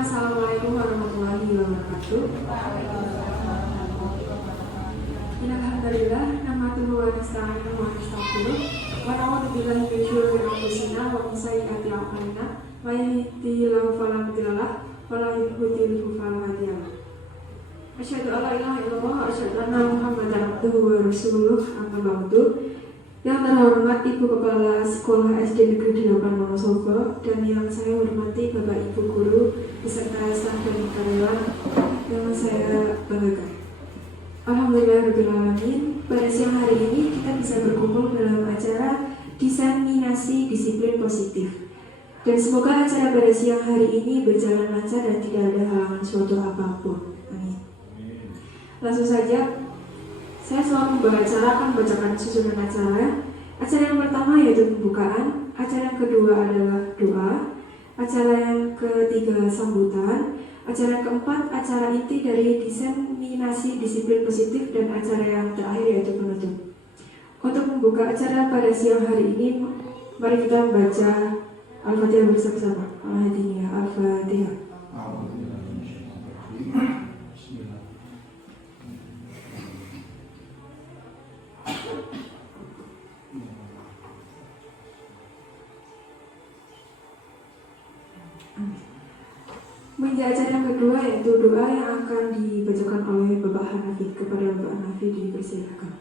Assalamualaikum warahmatullahi wabarakatuh. Alhamdulillah, nahmaduhu wa nasta'inuhu wa nastaghfiruh wa na'udzu billahi min syururi anfusina wa min sayyiati a'malina may yahdihillahu fala mudilla lahu wa may yudlil fala hadiya lahu. Asyhadu an la ilaha illallah wa asyhadu anna Muhammadan abduhu wa rasuluh. Amma ba'du. Yang terhormat Ibu Kepala Sekolah SD Negeri 8 Wonosobo dan yang saya hormati Bapak Ibu Guru beserta staf dan karyawan yang saya banggakan. Alhamdulillahirrahmanirrahim. Pada siang hari ini kita bisa berkumpul dalam acara diseminasi disiplin positif. Dan semoga acara pada siang hari ini berjalan lancar dan tidak ada halangan suatu apapun. Amin. Langsung saja, saya selalu membawa acara akan membacakan susunan acara. Acara yang pertama yaitu pembukaan, acara yang kedua adalah doa, acara yang ketiga sambutan, acara yang keempat acara inti dari diseminasi disiplin positif, dan acara yang terakhir yaitu penutup. Untuk membuka acara pada siang hari ini, mari kita membaca Al-Fatihah bersama-sama. Al-Fatihah. Meja acara yang kedua yaitu doa yang akan dibacakan oleh Bapak Hanafi. Kepada Bapak Hanafi dipersilakan.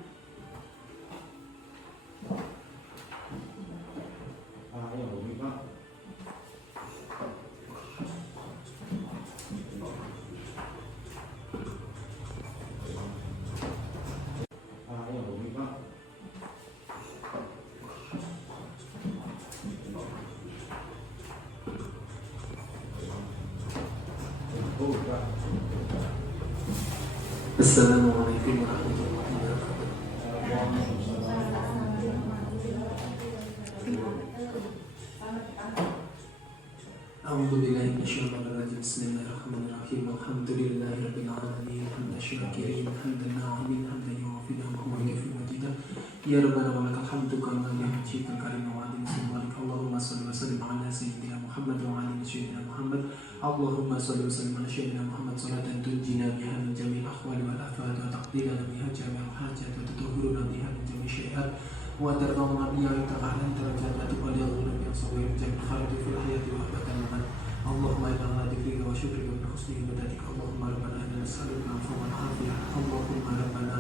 Assalamualaikum warahmatullahi wabarakatuh. A'udzubillahi minasyaitonir rajim. Bismillahirrahmanirrahim. Alhamdulillahirabbil alamin. Hamdan syakirin, hamdan na'imin, hamdan yuwafi ni'amahu wa yukafi majidah. Ya Rabbana wa lakal hamdu kama yuhyi'ul karim wa 'adil subhanak. Allahumma shalli wa sallim ala sayyidina Muhammad wa 'ala sayyidina Muhammad. Allahumma shalli wa sallim ala sayyidina Muhammad salatan tunjina biha min jami'il ahwali wal afat wa taqdilana biha jami'al hajat wa tutahhiruna biha min jami'i syai'at wa tarfa'una biha ta'ala darajat wa tuballighuna biha sawa'il jami'il khairati fil hayati wa abadan aman. Allahumma inna ala dzikrika wa syukrika wa husni ibadatika. Allahumma rabbana inna nas'aluka al-'afwa wal 'afiyah. Allahumma rabbana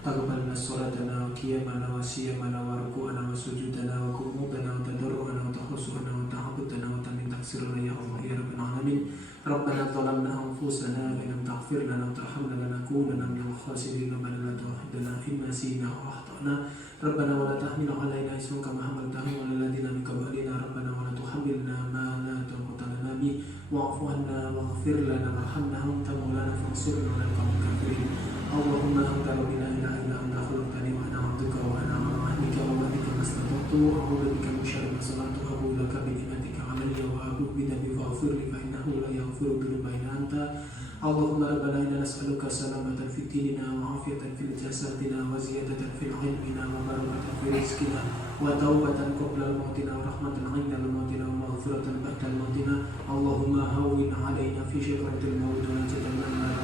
taqabbal minna salatana wa qiyamana wa siyamana wa ruku'ana wa sujudana wa qu'udana wa tadarru'ana wa tahussu'ana wa ta'abbudana wa tamin taksirana ya Allah ya Rabbal alamin. Rabbana zalamna anfusana wa lam taghfir lana wa tarhamna lanakunanna minal khasirin. Rabbana la tu'akhidhna in nasina aw akhtana. Rabbana wa la tahmil 'alaina isran kama hamaltahu 'alal ladzina min qablina. Rabbana wa la tuhammilna ma la taqata lana bihi wa'fu 'anna waghfir lana warhamna anta maulana fansurna 'alal qawmil kafirin. Allahumma anta la ilaha illa anta khalaqtani wa ana 'abduka wa ana 'ala 'ahdika wa wa'dika mastata'tu a'udzu bika min syarri ma sana'tu abu laka bi ni'matika 'alayya wa abu bi dhanbi faghfir li fa innahu la yaghfiru dhunuba illa anta. Allahumma rabbana inna nas'aluka salamatan fid dinina wa 'afiyatan fil jasadina wa ziyadatan fil 'ilmina wa barakatan fil rizqina wa taubatan qabla al-mautina wa rahmatan 'inda al-mautina wa maghfiratan ba'da al-mautina. Allahumma hawwin 'alaina fi syirratil maut wa najatan min al-nar.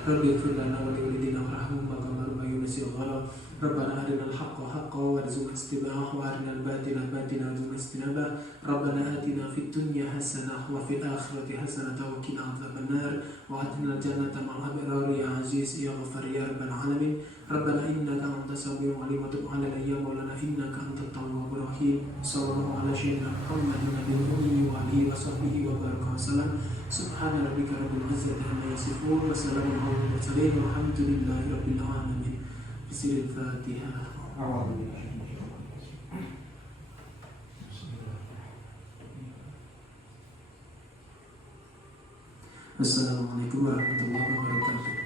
Rabbi ighfir lana wa li walidina warhamhum kama rabbayuna shighara. Rabbana arinal haqqa haqqan warzuqna ittiba'ahu wa arinal batila batilan warzuqna ijtinabah. Rabbana atina fid dunya hasanah wa fil akhirati hasanah wa qina adzabannar wa adkhilnal jannata ma'al abrar ya aziz ya ghaffar ya rabbal alamin. Rabbana innaka antas samiul alim wa tub 'alaina ya maulana innaka antat tawwabur rahim. Sallallahu ala sayyidina Muhammadin nabiyil ummi wa alihi wa sahbihi wa baraka wasallam. Subhana rabbika rabbil izzati amma yasifun wa salamun 'alal mursalin walhamdulillahi rabbil alamin. Bismillahirrahmanirrahim. Assalamualaikum warahmatullahi wabarakatuh.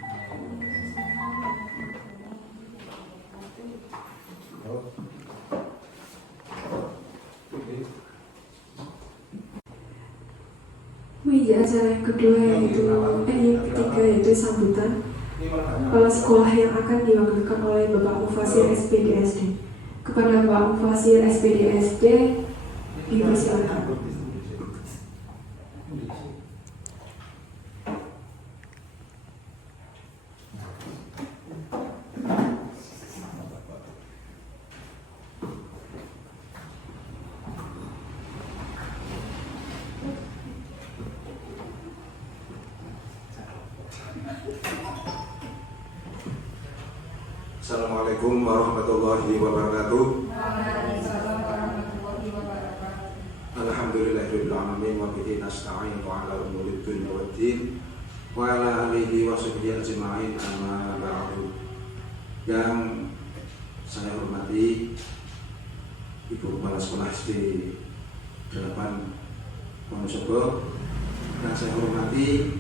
Meja acara yang kedua yaitu yang ketiga yaitu sambutan kepala sekolah yang akan diwakilkan oleh Bapak Mufasir SPDSD. Kepada Bapak Mufasir SPDSD dipersilakan. Assalamualaikum warahmatullahi wabarakatuh. Alhamdulillahirabbil alamin wa bihi nasta'in ala umuri dunya waddin wa ala alihi wa sahbihi ajma'in amma ba'du. Yang saya hormati Ibu Kepala Sekolah SD 8 Wonosobo, yang saya hormati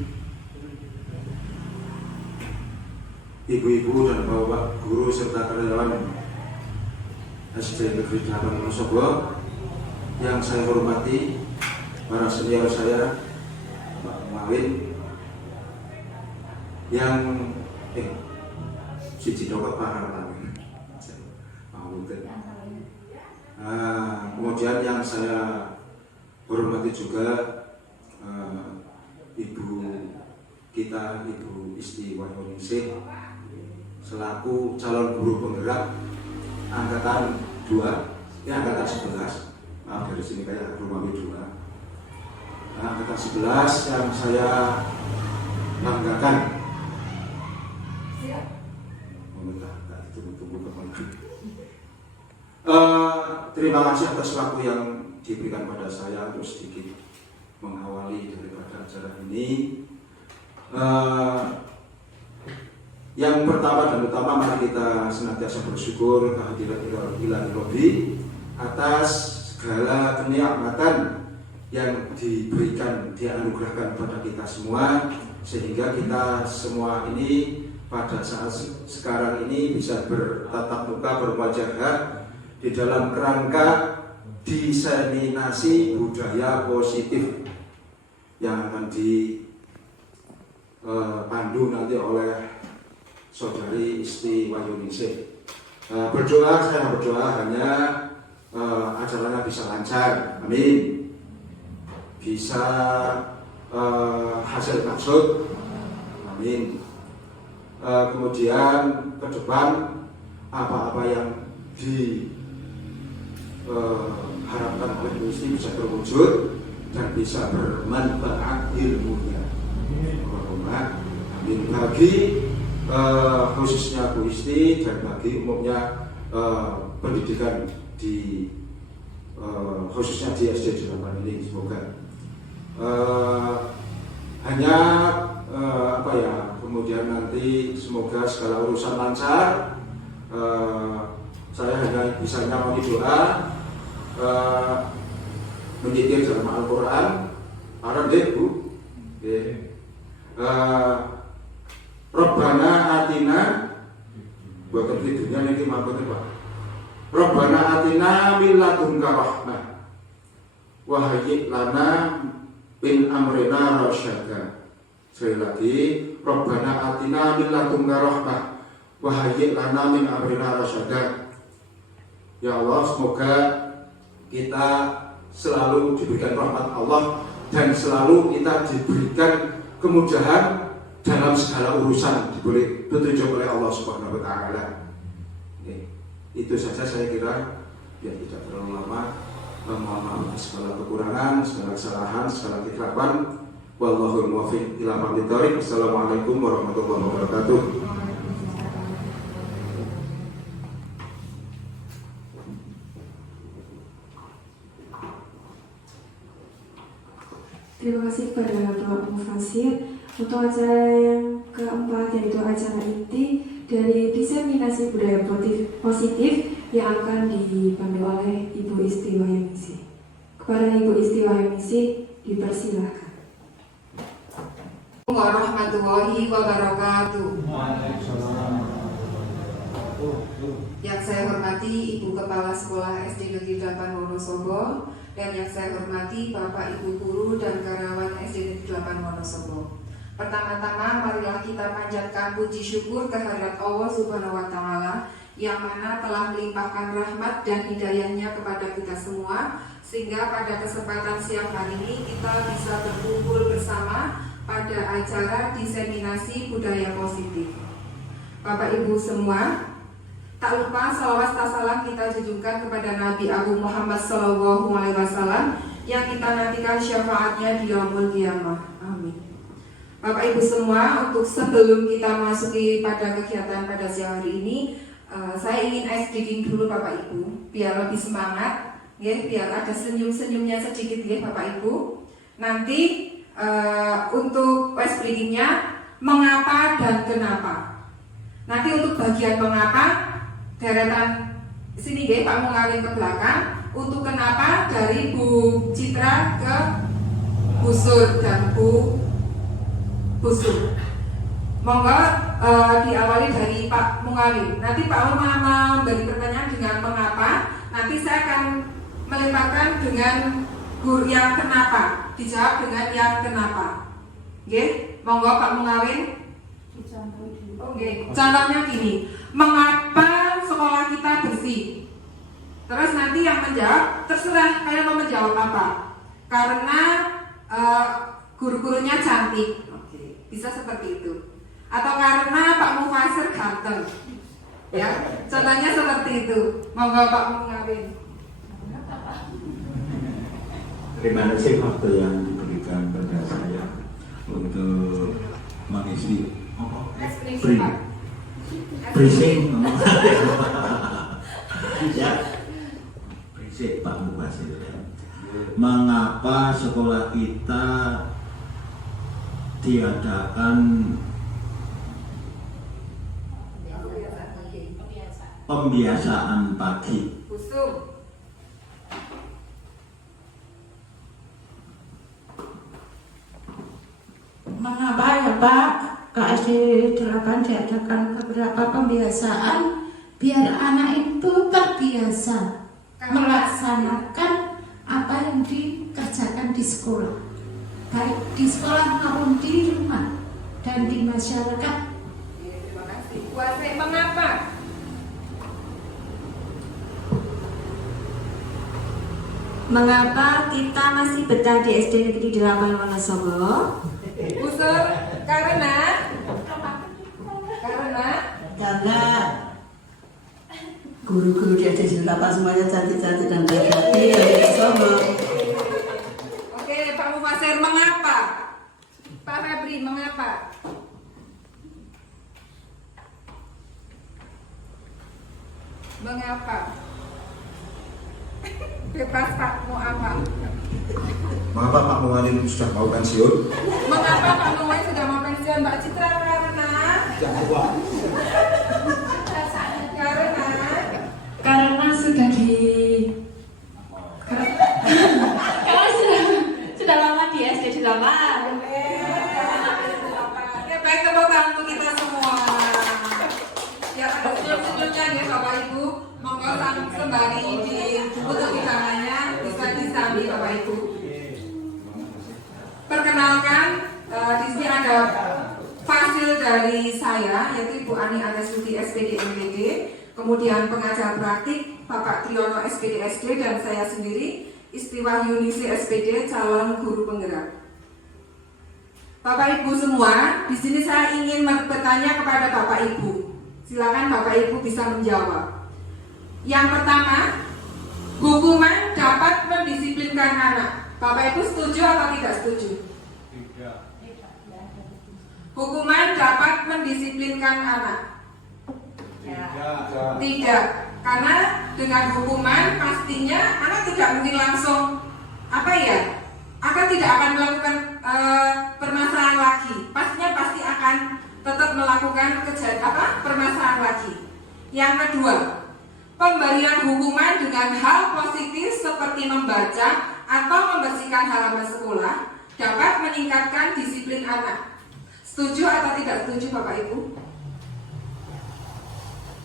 ibu-ibu dan bapak guru serta karyawan SD Negeri 8 Wonosobo, yang saya hormati para senior saya, Pak Mawin, yang siji dokter Pak kemudian yang saya hormati juga ibu kita, Ibu Isti Wahyuningsih, selaku calon guru penggerak angkatan 2, angkatan 11. Maaf, dari sini kayak Romawi 2. Angkatan 11 yang saya banggakan. Terima kasih atas waktu yang diberikan pada saya untuk sedikit mengawali daripada acara ini. Yang pertama dan utama, mari kita senantiasa bersyukur kehadirat Ilahi Rabbi atas segala kenikmatan yang diberikan, dianugerahkan kepada kita semua, sehingga kita semua ini pada saat sekarang ini bisa bertatap muka, berwajah di dalam kerangka diseminasi budaya positif yang akan dipandu nanti oleh Saudari Isti Wahyuningsih. Saya berdoa hanya acaranya bisa lancar, amin. Bisa hasil maksud, amin. Kemudian ke depan apa-apa yang diharapkan oleh Bu Isti bisa terwujud dan bisa bermanfaat ilmunya. Amin. Bagi khususnya Bu Isti dan bagi umumnya pendidikan di khususnya di SD 8 ini, semoga kemudian nanti semoga segala urusan lancar. Saya hanya bisa nyamoni doa, menyikir dalam Al-Quran, arah deh Bu. Rabbana atina, buat dunia ini maksudnya Pak. Rabbana atina min ladunka rahmah wa hayyi lana min amrina rasyada. Sekali lagi, Rabbana atina min ladunka rahmah wa hayyi lana min amrina rasyada. Ya Allah, semoga kita selalu diberikan rahmat Allah dan selalu kita diberikan kemudahan dalam segala urusan, diberi petunjuk oleh Allah Subhanahu wa Ta'ala. Itu saja saya kira, biar tidak terlalu lama. Mohon maaf atas segala kekurangan, segala kesalahan, segala kekeliruan. Wallahul muwaffiq ila aqwamit thoriq. Assalamualaikum warahmatullahi wabarakatuh. Terima kasih kepada Bapak Mufasir. Untuk acara yang keempat, yaitu acara inti dari diseminasi budaya positif yang akan dipandu oleh Ibu Isti Wahyuningsih. Kepada Ibu Isti Wahyuningsih dipersilahkan. Warahmatullahi wabarakatuh. Yang saya hormati Ibu Kepala Sekolah SD Negeri 8 Wonosobo, dan yang saya hormati Bapak Ibu Guru dan karyawan SD Negeri 8 Wonosobo. Pertama-tama marilah kita panjatkan puji syukur kehadirat Allah Subhanahu wa Ta'ala yang mana telah melimpahkan rahmat dan hidayahnya kepada kita semua, sehingga pada kesempatan siang hari ini kita bisa berkumpul bersama pada acara diseminasi budaya positif. Bapak Ibu semua, tak lupa salawat salam kita junjungkan kepada Nabi Agung Muhammad SAW yang kita nantikan syafaatnya di yaumul qiyamah. Amin. Bapak Ibu semua, untuk sebelum kita memasuki pada kegiatan pada siang hari ini, saya ingin ice breaking dulu Bapak Ibu, biar lebih semangat, ya, biar ada senyum-senyumnya sedikit ya Bapak Ibu. Nanti untuk ice breakingnya mengapa dan kenapa. Nanti untuk bagian mengapa deretan sini ya Pak Mungawin ke belakang. Untuk kenapa dari Bu Citra ke Bu Sur dan Bu Busur. Monggo diawali dari Pak Mungawin. Nanti Pak Om memberi pertanyaan dengan mengapa. Nanti saya akan melemparkan dengan guru yang kenapa. Dijawab dengan yang kenapa. Oke, monggo Pak Mungawin. Oke, contohnya gini. Mengapa sekolah kita bersih? Terus nanti yang menjawab terserah kalian mau menjawab apa. Karena guru-gurunya cantik. Oke, bisa seperti itu. Atau karena Pak Mufasir ganteng, ya, contohnya seperti itu. Monggo Pak Mungawin. Terima kasih waktu yang diberikan pada saya untuk mengisi briefing ya, briefing Pak Mufasir. Mengapa sekolah kita diadakan pembiasaan pagi? Busuk. Mengapa ya Pak, KSD 8 diadakan beberapa pembiasaan biar anak itu terbiasa melaksanakan apa yang dikerjakan di sekolah, baik di sekolah maupun di rumah dan di masyarakat. Terima kasih. Kuasai mengapa? Mengapa kita masih betah di SD Negeri 8 Wonosobo? Busur. Karena guru-guru di SD 8 semuanya cantik-cantik dan baik-baik dan sombong. Oke, Pak Mufasir, mengapa? Pak Febri, mengapa? Mengapa? Bebas Pak, mau apa? Mengapa Pak Mungawin sudah mau pensiun? Mengapa Pak Mungawin sudah mau pensiun? Mbak Citra, karena Karena sudah karena sudah lama di SD 8. Oke, baik, tepuk tangan untuk kita semua. Ya, ada senyum-senyumnya ya Bapak Ibu. Monggo sembari untuk hidangannya bisa disambi Bapak Ibu. Perkenalkan, di sini ada fasil dari saya, yaitu Ibu Ani Anesuti SPD MPD, kemudian pengajar praktik Bapak Triyono SPD SD, dan saya sendiri Istiwa Yunisi SPD, calon guru penggerak. Bapak Ibu semua, di sini saya ingin bertanya kepada Bapak Ibu. Silakan Bapak Ibu bisa menjawab. Yang pertama, hukuman dapat mendisiplinkan anak. Bapak Ibu setuju atau tidak setuju? Tidak. Hukuman dapat mendisiplinkan anak. Tidak, karena dengan hukuman pastinya anak tidak mungkin langsung akan tidak akan melakukan permasalahan lagi. Pastinya pasti akan tetap melakukan permasalahan lagi. Yang kedua, pemberian hukuman dengan hal positif seperti membaca atau membersihkan halaman sekolah dapat meningkatkan disiplin anak. Setuju atau tidak setuju Bapak Ibu?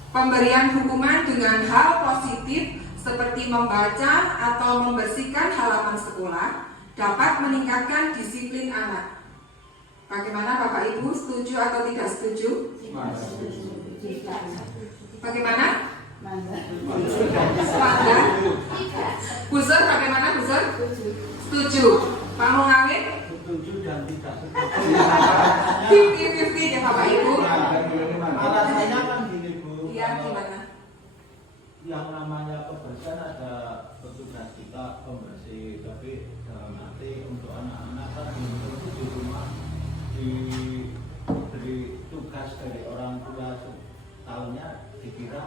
Pemberian hukuman dengan hal positif seperti membaca atau membersihkan halaman sekolah dapat meningkatkan disiplin anak. Bagaimana Bapak Ibu, setuju atau tidak setuju? Bagaimana? Sepakat? Busur, bagaimana Busur? Setuju. Pak Mungawin? Setuju dan tidak setuju. 50-50 ya Bapak Ibu. Alasannya kan gini Bu. Iya, gimana? Yang namanya kebersihan ada petugas kita pembersih, tapi dalam arti untuk anak-anak kan itu di rumah diberi tugas dari orang tua tahunnya dikira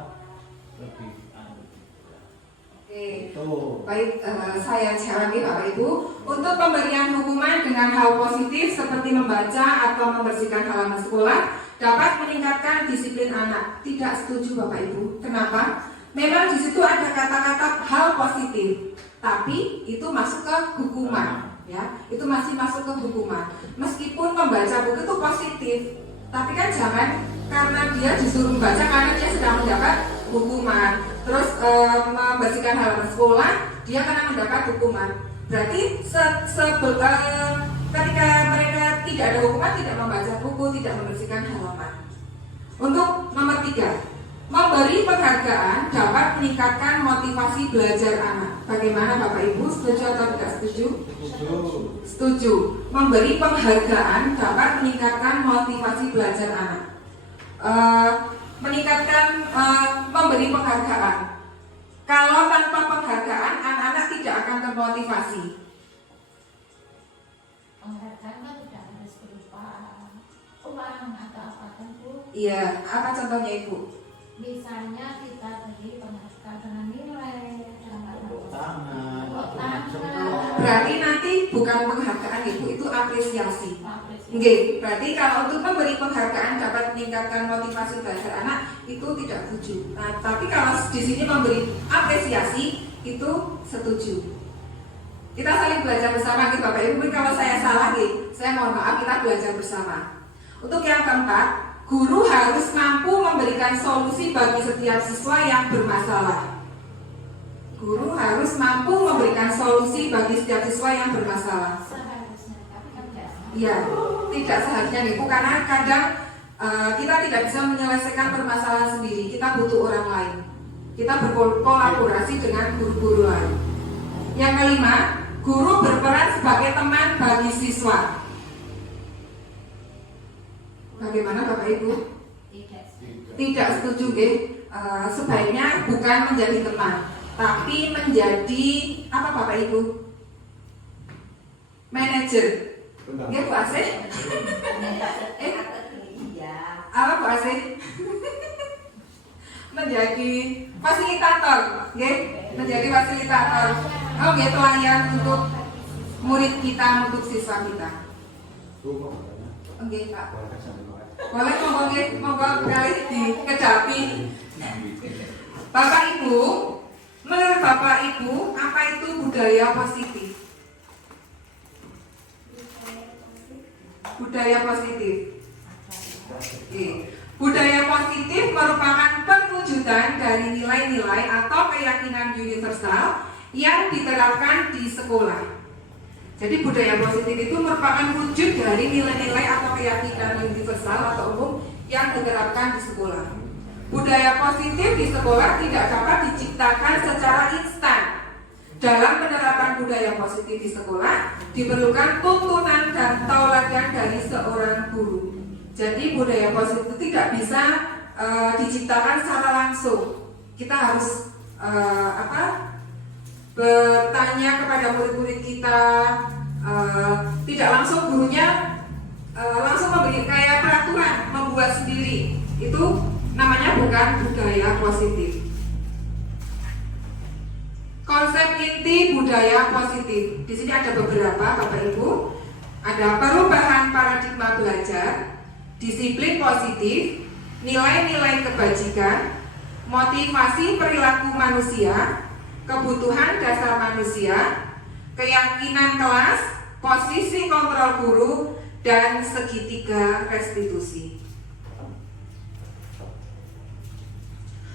Baik, saya jawab Bapak Ibu. Untuk pemberian hukuman dengan hal positif seperti membaca atau membersihkan halaman sekolah dapat meningkatkan disiplin anak. Tidak setuju Bapak Ibu. Kenapa? Memang di situ ada kata-kata hal positif, tapi itu masuk ke hukuman, ya. Itu masih masuk ke hukuman. Meskipun membaca buku itu positif, tapi kan jangan karena dia disuruh membaca karena dia sedang mendapat hukuman. Terus membersihkan halaman sekolah, dia karena mendapat hukuman. Berarti ketika mereka tidak ada hukuman, tidak membaca buku, tidak membersihkan halaman. Untuk nomor 3, memberi penghargaan dapat meningkatkan motivasi belajar anak. Bagaimana Bapak Ibu, setuju atau tidak setuju? Setuju. Memberi penghargaan dapat meningkatkan motivasi belajar anak. Memberi penghargaan. Kalau tanpa penghargaan, anak-anak tidak akan termotivasi. Penghargaan kan tidak harus berupa uang atau apa kan Bu? Iya, apa contohnya Ibu? Misalnya kita beri penghargaan dengan nilai tangan, Berarti nanti bukan penghargaan Ibu, itu apresiasi. Oke, berarti kalau untuk memberi penghargaan dapat meningkatkan motivasi belajar anak itu tidak setuju. Nah, tapi kalau di sini memberi apresiasi itu setuju. Kita saling belajar bersama, gitu Bapak Ibu. Mungkin kalau saya salah, saya mohon maaf. Kita belajar bersama. Untuk yang keempat, guru harus mampu memberikan solusi bagi setiap siswa yang bermasalah. Guru harus mampu memberikan solusi bagi setiap siswa yang bermasalah. seharusnya, tapi kan tidak. Ya, tidak seharusnya Ibu, karena kadang kita tidak bisa menyelesaikan permasalahan sendiri. Kita butuh orang lain. Kita berkolaborasi dengan guru-guru lain. Yang kelima, guru berperan sebagai teman bagi siswa. Bagaimana Bapak Ibu? Tidak setuju, sebaiknya bukan menjadi teman, tapi menjadi apa Bapak Ibu? Manajer. Ya Bu Asih? Apa Bu Asih? Menjadi fasilitator, menjadi fasilitator. Oh, pelayan untuk murid kita, untuk siswa kita. Oke Pak. Boleh monggo kali dikedapi. Bapak Ibu, menurut Bapak Ibu, apa itu budaya positif? Budaya positif. Oke. Budaya positif merupakan perwujudan dari nilai-nilai atau keyakinan universal yang diterapkan di sekolah. Jadi budaya positif itu merupakan wujud dari nilai-nilai atau keyakinan universal atau umum yang diterapkan di sekolah. Budaya positif di sekolah tidak dapat diciptakan secara instan. Dalam penerapan budaya positif di sekolah diperlukan tuntunan dan tauladan dari seorang guru. Jadi budaya positif tidak bisa diciptakan secara langsung. Kita harus bertanya kepada murid-murid kita, tidak langsung gurunya langsung memberi kayak peraturan, membuat sendiri. Itu namanya bukan budaya positif. Konsep inti budaya positif. Di sini ada beberapa Bapak Ibu. Ada perubahan paradigma belajar, disiplin positif, nilai-nilai kebajikan, motivasi perilaku manusia, kebutuhan dasar manusia, keyakinan kelas, posisi kontrol guru, dan segitiga restitusi.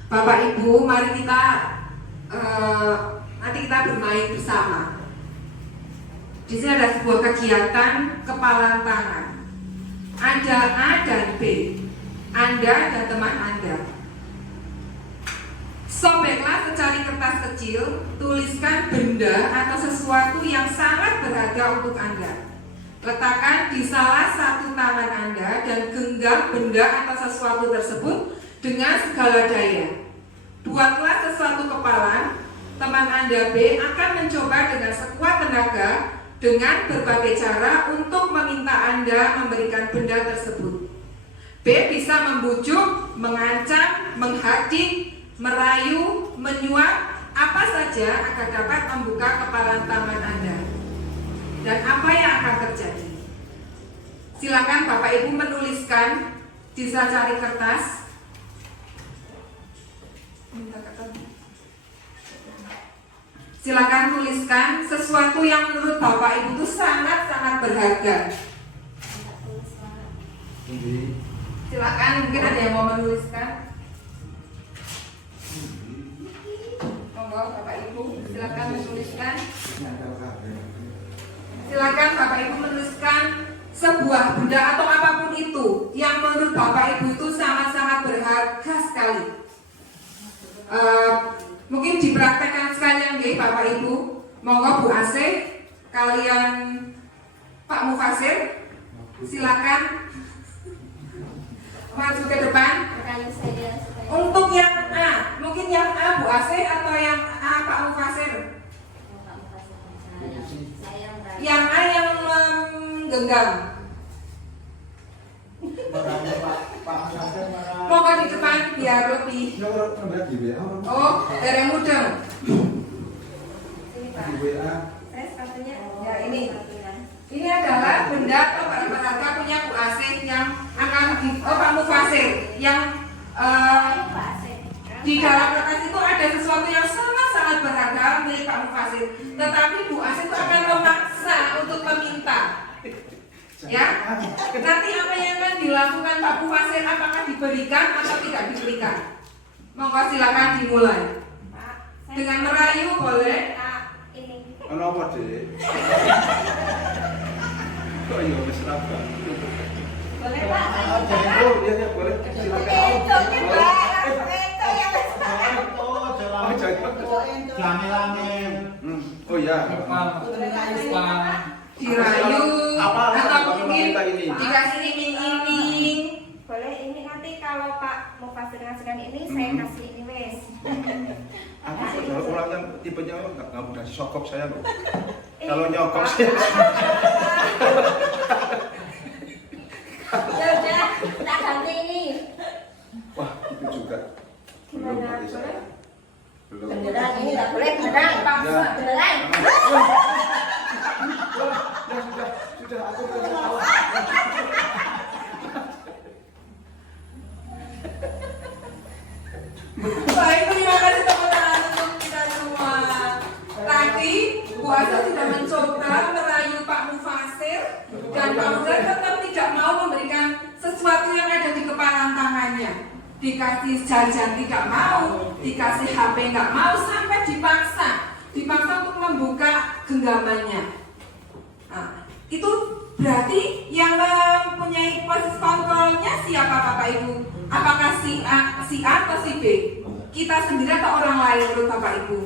Bapak Ibu, mari kita nanti kita bermain bersama. Di sini ada sebuah kegiatan kepalan tangan. Ada A dan B, Anda dan teman Anda. Sobeklah secari kertas kecil, tuliskan benda atau sesuatu yang sangat berharga untuk Anda. Letakkan di salah satu tangan Anda dan genggam benda atau sesuatu tersebut dengan segala daya. Buatlah sesuatu kepalan. Teman Anda B akan mencoba dengan sekuat tenaga dengan berbagai cara untuk meminta Anda memberikan benda tersebut. B bisa membujuk, mengancam, menghardik, merayu, menyuap, apa saja agar dapat membuka kepalan tangan Anda? Dan apa yang akan terjadi? Silakan Bapak Ibu menuliskan, bisa cari kertas. Minta kertas. Silakan tuliskan sesuatu yang menurut Bapak Ibu itu sangat-sangat berharga. Silakan, mungkin ada yang mau menuliskan. Monggo Bapak Ibu, silakan menuliskan. Silakan Bapak Ibu menuliskan sebuah benda atau apapun itu yang menurut Bapak Ibu itu sangat-sangat berharga sekali. Mungkin dipraktekkan sekalian ya Bapak Ibu. Monggo Bu Asih, kalian Pak Mufasir, silakan maju ke depan. Untuk yang A, mungkin yang A Bu Asih atau yang A Pak Mufasir? Yang A yang menggenggam. Monggo di depan biar lebih. Oh, dari muda. Ya ini. Ini adalah benda atau barang berharga punya Bu Asih yang akan Pak Mufasir yang di dalam kertas itu ada sesuatu yang sangat-sangat berharga milik Pak Mufasir. Tetapi Bu Asih itu akan memaksa untuk meminta. Ya, nanti apa yang akan dilakukan Pak Mufasir, apakah diberikan atau tidak diberikan? Monggo silakan dimulai. Dengan merayu boleh. Apa deh? Kok iya wis rapat. Boleh Pak? Oh iya boleh. Silakan. Oh iya. Dirayu Apa atau mungkin ini? dikasih iming-iming. Boleh ini nanti kalau Pak mau kasih ngasihkan ini saya kasih ini wes. Aku kalau orang yang tipenya nggak mudah sokop saya loh. Kalau nyokop saya. Ya udah, tak ganti ini. Wah itu juga. Belum Gimana? bagi saya. Belum. Beneran ini nggak boleh beneran. Ya. Beneran. Ya sudah aku tahu. Baik, terima kasih tepuk tangan untuk kita semua. Tadi Bu Asih sudah mencoba merayu Pak Mufasir dan Pak Mufasir tetap tidak mau memberikan sesuatu yang ada di kepalan tangannya. Dikasih jajan tidak mau, dikasih HP nggak mau, sampai dipaksa untuk membuka genggamannya. Nah, itu berarti yang mempunyai posisi kontrolnya siapa Bapak Ibu? Apakah si A atau si B? Kita sendiri atau orang lain menurut Bapak Ibu?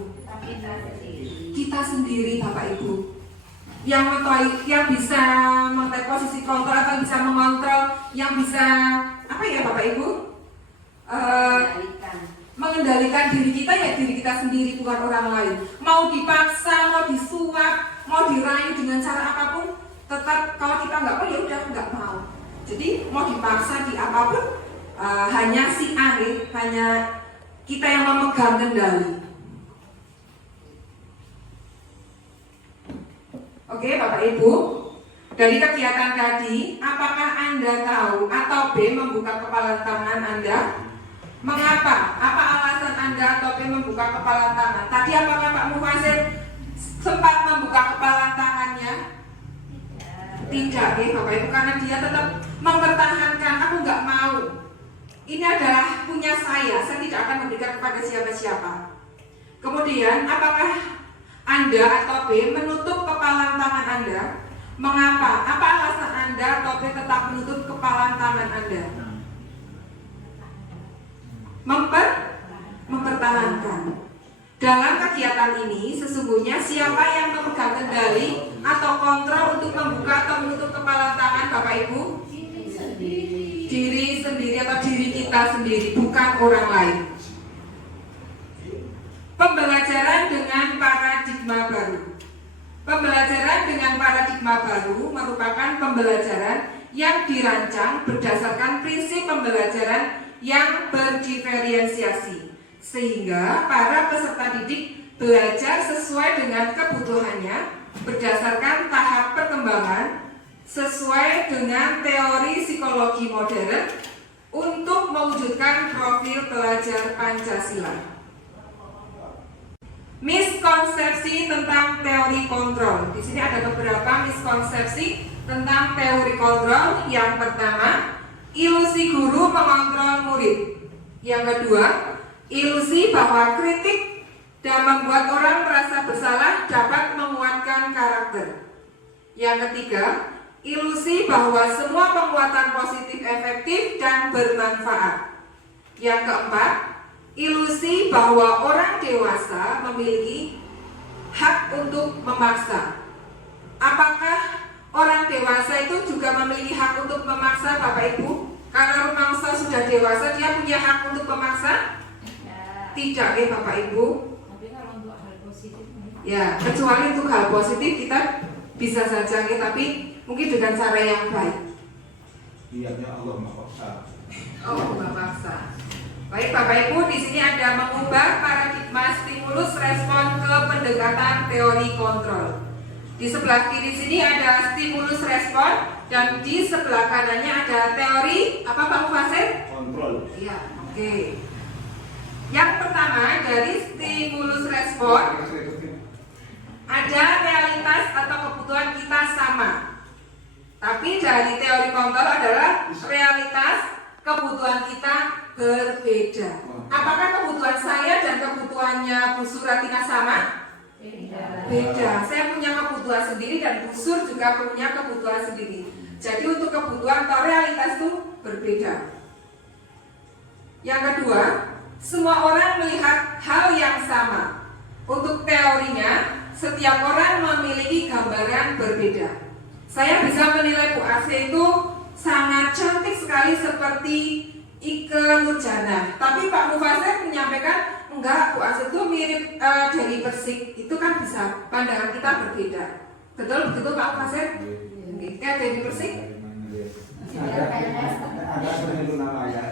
Kita sendiri Bapak Ibu. Yang bisa mengetahui posisi kontrol atau bisa mengontrol, yang bisa apa ya Bapak Ibu? Mengendalikan diri kita ya diri kita sendiri, bukan orang lain. Mau dipaksa, mau disuap, mau dirayu dengan cara apapun, tetap kalau kita nggak mau ya udah nggak mau. Jadi mau dipaksa di apapun, hanya si A, hanya kita yang memegang kendali. Oke Bapak Ibu, dari kegiatan tadi, apakah Anda tahu atau B membuka kepala tangan Anda? Mengapa? Apa alasan Anda atau B membuka kepala tangan? Tadi apakah Pak Mufasir sempat membuka kepala tangannya? Tidak, Bapak Ibu, karena dia tetap mempertahankan, aku nggak mau. Ini adalah punya saya tidak akan memberikan kepada siapa-siapa. Kemudian, apakah Anda atau B menutup kepala tangan Anda? Mengapa? Apa alasan Anda atau B tetap menutup kepala tangan Anda? Mempertahankan. Dalam kegiatan ini sesungguhnya siapa yang memegang kendali atau kontrol untuk membuka atau menutup kepala tangan Bapak Ibu? Diri sendiri atau diri kita sendiri, bukan orang lain. Pembelajaran dengan paradigma baru. Pembelajaran dengan paradigma baru merupakan pembelajaran yang dirancang berdasarkan prinsip pembelajaran yang berdiferensiasi, sehingga para peserta didik belajar sesuai dengan kebutuhannya berdasarkan tahap perkembangan sesuai dengan teori psikologi modern untuk mewujudkan profil pelajar Pancasila. Miskonsepsi tentang teori kontrol. Di sini ada beberapa miskonsepsi tentang teori kontrol. Yang pertama, ilusi guru mengontrol murid. Yang kedua, ilusi bahwa kritik dan membuat orang merasa bersalah dapat menguatkan karakter. Yang ketiga, ilusi bahwa semua penguatan positif efektif dan bermanfaat. Yang keempat, ilusi bahwa orang dewasa memiliki hak untuk memaksa. Apakah orang dewasa itu juga memiliki hak untuk memaksa, Bapak Ibu? Kalau rumangsa sudah dewasa, dia punya hak untuk memaksa? Tidak, Bapak Ibu. Tapi kalau untuk hal positif, Ya, kecuali untuk hal positif kita bisa saja, tapi mungkin dengan cara yang baik. Niatnya Allah memaksa. Oh, memaksa. Baik Bapak Ibu, di sini ada mengubah paradigma stimulus respon ke pendekatan teori kontrol. Di sebelah kiri sini ada stimulus respon dan di sebelah kanannya ada teori apa Pak Mufasir? Kontrol. Iya, oke. Yang pertama dari stimulus respon ada realitas atau kebutuhan kita sama. Tapi dari teori kontrol adalah realitas kebutuhan kita berbeda. Apakah kebutuhan saya dan kebutuhannya Bu Suratina sama? Beda. Saya punya kebutuhan sendiri dan Bu Sur juga punya kebutuhan sendiri. Jadi untuk kebutuhan atau realitas itu berbeda. Yang kedua, semua orang melihat hal yang sama. Untuk teorinya, setiap orang memiliki gambaran berbeda. Saya bisa menilai Bu Asih itu sangat cantik sekali seperti Ike Nurjana. Tapi Pak Mufasir menyampaikan enggak, Bu Asih itu mirip Dewi Persik. Itu kan bisa, pandangan kita berbeda. Betul begitu Pak Mufasir? Kayak Dewi Persik? Ada seperti namanya.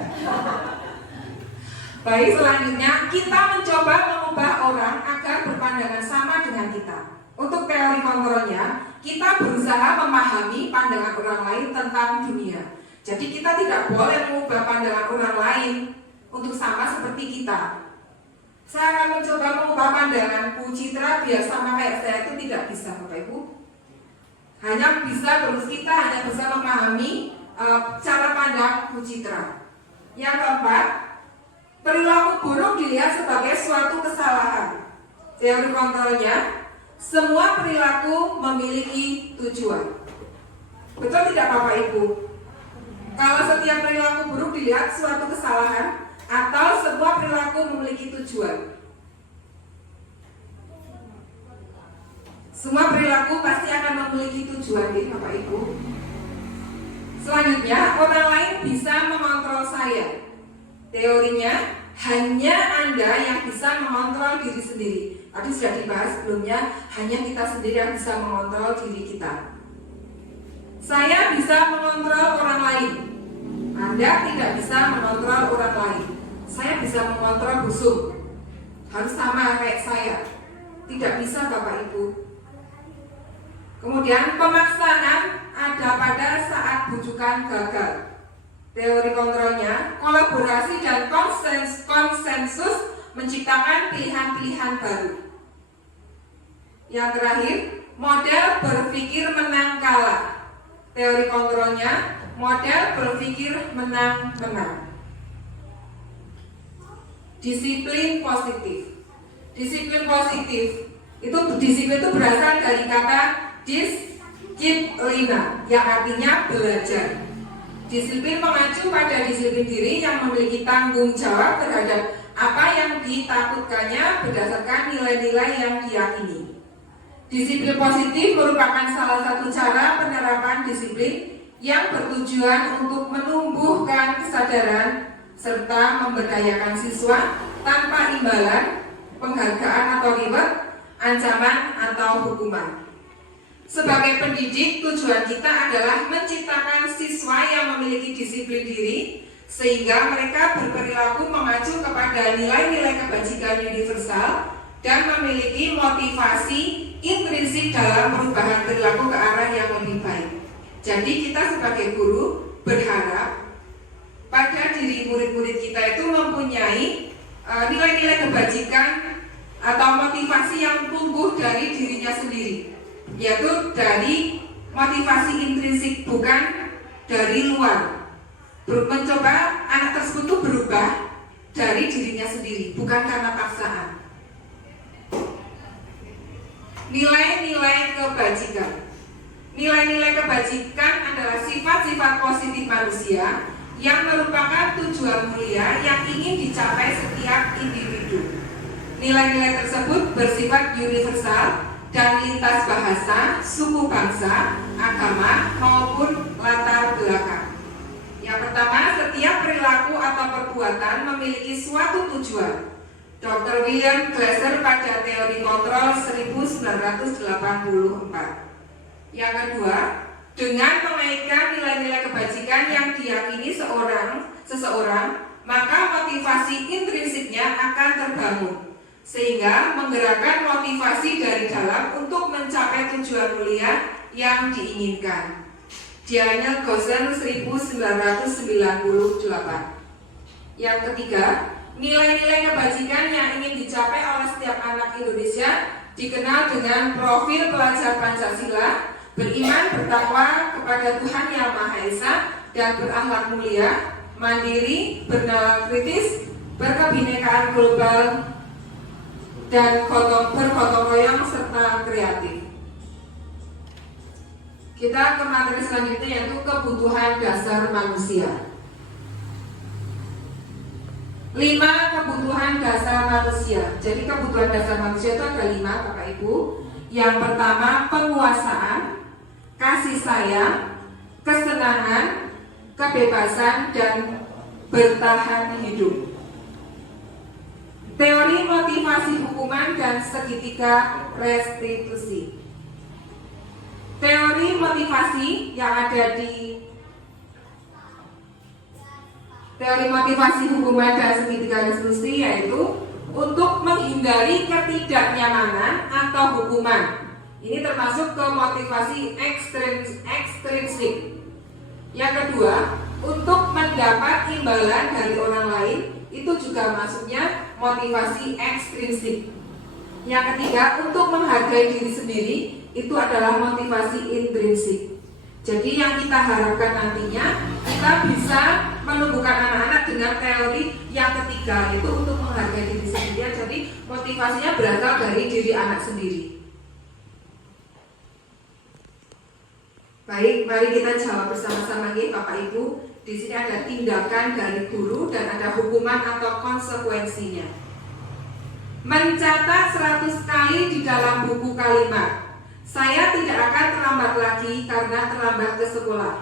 Baik, selanjutnya kita mencoba mengubah orang agar berpandangan sama dengan kita. Untuk teori kontrolnya, kita berusaha memahami pandangan orang lain tentang dunia. Jadi kita tidak boleh mengubah pandangan orang lain untuk sama seperti kita. Saya akan mencoba mengubah pandangan Bu Citra biar sama kayak saya, itu tidak bisa Bapak Ibu. Hanya kita bisa memahami cara pandang Bu Citra. Yang keempat, perilaku buruk dilihat sebagai suatu kesalahan. Teori kontrolnya, semua perilaku memiliki tujuan. Betul tidak Bapak Ibu? Kalau setiap perilaku buruk dilihat suatu kesalahan atau semua perilaku memiliki tujuan? Semua perilaku pasti akan memiliki tujuan, Bapak Ibu. Selanjutnya, orang lain bisa mengontrol saya. Teorinya, hanya Anda yang bisa mengontrol diri sendiri. Tadi sudah dibahas sebelumnya, hanya kita sendiri yang bisa mengontrol diri kita. Saya bisa mengontrol orang lain. Anda tidak bisa mengontrol orang lain. Saya bisa mengontrol busuk. Harus sama kayak saya. Tidak bisa Bapak Ibu. Kemudian pemaksaan ada pada saat bujukan gagal. Teori kontrolnya, kolaborasi dan konsensus menciptakan pilihan-pilihan baru. Yang terakhir, model berpikir menang kalah. Teori kontrolnya, model berpikir menang-menang. Disiplin positif. Disiplin positif disiplin itu berasal dari kata disiplina yang artinya belajar. Disiplin mengacu pada disiplin diri yang memiliki tanggung jawab terhadap apa yang ditakutkannya berdasarkan nilai-nilai yang diyakini. Disiplin positif merupakan salah satu cara penerapan disiplin yang bertujuan untuk menumbuhkan kesadaran serta memberdayakan siswa tanpa imbalan, penghargaan atau reward, ancaman atau hukuman. Sebagai pendidik, tujuan kita adalah menciptakan siswa yang memiliki disiplin diri sehingga mereka berperilaku mengacu kepada nilai-nilai kebajikan universal dan memiliki motivasi intrinsik dalam perubahan perilaku ke arah yang lebih baik. Jadi kita sebagai guru berharap pada diri murid-murid kita itu mempunyai nilai-nilai kebajikan atau motivasi yang tumbuh dari dirinya sendiri, yaitu dari motivasi intrinsik, bukan dari luar. Mencoba anak tersebut itu berubah dari dirinya sendiri, bukan karena paksaan. Nilai-nilai kebajikan. Nilai-nilai kebajikan adalah sifat-sifat positif manusia yang merupakan tujuan mulia yang ingin dicapai setiap individu. Nilai-nilai tersebut bersifat universal dan lintas bahasa, suku bangsa, agama, maupun latar belakang. Yang pertama, setiap perilaku atau perbuatan memiliki suatu tujuan. Dr. William Glasser pada teori kontrol 1984. Yang kedua, dengan mengaitkan nilai-nilai kebajikan yang diyakini seseorang, maka motivasi intrinsiknya akan terbangun, sehingga menggerakkan motivasi dari dalam untuk mencapai tujuan mulia yang diinginkan. Daniel Gosen 1998. Yang ketiga, nilai-nilai kebajikan yang ingin dicapai oleh setiap anak Indonesia dikenal dengan profil pelajar Pancasila, beriman, bertakwa kepada Tuhan Yang Maha Esa, dan berakhlak mulia, mandiri, bernalar kritis, berkebinekaan global, dan bergotong royong serta kreatif. Kita ke materi selanjutnya, yaitu kebutuhan dasar manusia. 5 kebutuhan dasar manusia. Jadi kebutuhan dasar manusia itu ada 5, Bapak Ibu. Yang pertama, penguasaan, kasih sayang, kesenangan, kebebasan, dan bertahan hidup. Teori motivasi hukuman dan segitiga restitusi. Teori motivasi yang ada di teori motivasi hukuman dan segitiga restitusi yaitu untuk menghindari ketidaknyamanan atau hukuman. Ini termasuk ke motivasi ekstrinsik. Yang kedua, untuk mendapat imbalan dari orang lain, itu juga masuknya motivasi ekstrinsik. Yang ketiga, untuk menghargai diri sendiri, itu adalah motivasi intrinsik. Jadi yang kita harapkan nantinya, kita bisa menumbuhkan anak-anak dengan teori yang ketiga, yaitu untuk menghargai diri sendiri. Jadi motivasinya berasal dari diri anak sendiri. Baik, mari kita jawab bersama-sama ya, Bapak Ibu. Di sini ada tindakan dari guru dan ada hukuman atau konsekuensinya. Mencatat 100 kali di dalam buku kalimat. Saya tidak akan terlambat lagi karena terlambat ke sekolah.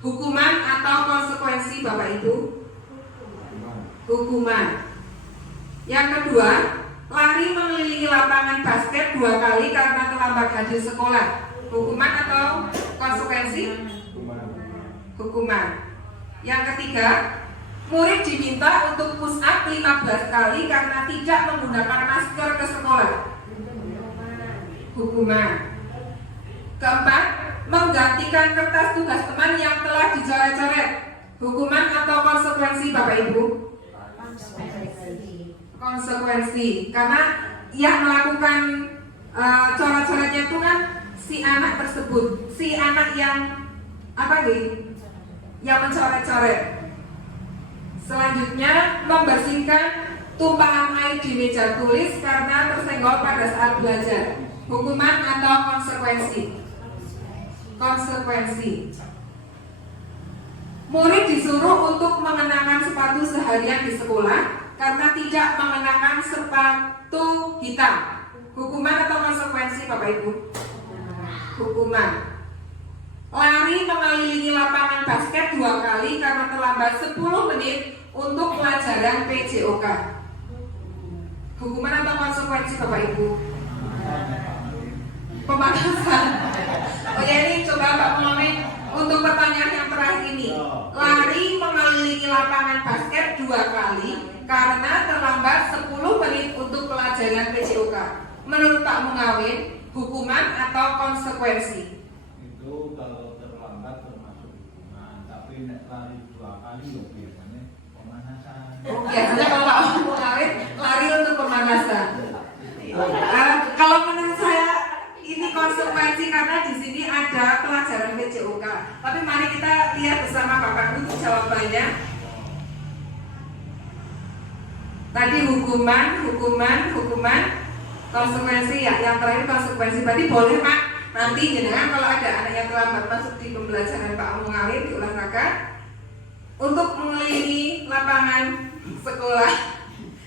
Hukuman atau konsekuensi, Bapak Ibu? Hukuman. Yang kedua, lari mengelilingi lapangan basket 2 kali karena terlambat hadir sekolah. Hukuman atau konsekuensi? Hukuman. Yang ketiga, murid diminta untuk push up 15 kali karena tidak menggunakan masker ke sekolah. Hukuman. Keempat, menggantikan kertas tugas teman yang telah dicoret-coret. Hukuman atau konsekuensi, Bapak Ibu? Konsekuensi. Karena yang melakukan coret-coretnya itu kan si anak tersebut, si anak yang apa nih? Yang mencoret-coret. Selanjutnya, membersihkan tumpahan air di meja tulis karena tersenggol pada saat belajar. Hukuman atau konsekuensi? Konsekuensi. Murid disuruh untuk mengenakan sepatu seharian di sekolah karena tidak mengenakan sepatu hitam. Hukuman atau konsekuensi, Bapak Ibu? Hukuman. Lari mengelilingi lapangan basket 2 kali karena terlambat 10 menit untuk pelajaran PJOK. Hukuman atau konsekuensi, Bapak Ibu? Pemanasan. Oh ya, ini coba Pak Pengamen untuk pertanyaan yang terakhir ini. Lari mengelilingi lapangan basket 2 kali karena terlambat 10 menit untuk pelajaran dengan PJOK. Menurut Pak Mungawin, hukuman atau konsekuensi? Itu kalau terlambat termasuk hukuman, tapi nek lari 2 kali ya biasanya pemanasan. Biasanya kalau Pak Mungawin lari untuk pemanasan. Kalau menurut saya ini konsekuensi karena di sini ada pelajaran PJOK. Tapi mari kita lihat bersama Bapak untuk jawabannya. Tadi hukuman, konsekuensi ya. Yang terakhir konsekuensi. Berarti boleh Pak. Nanti jenengan kalau ada anak yang terlambat masuk di pembelajaran Pak Mungawin di olahraga untuk mengelilingi lapangan sekolah.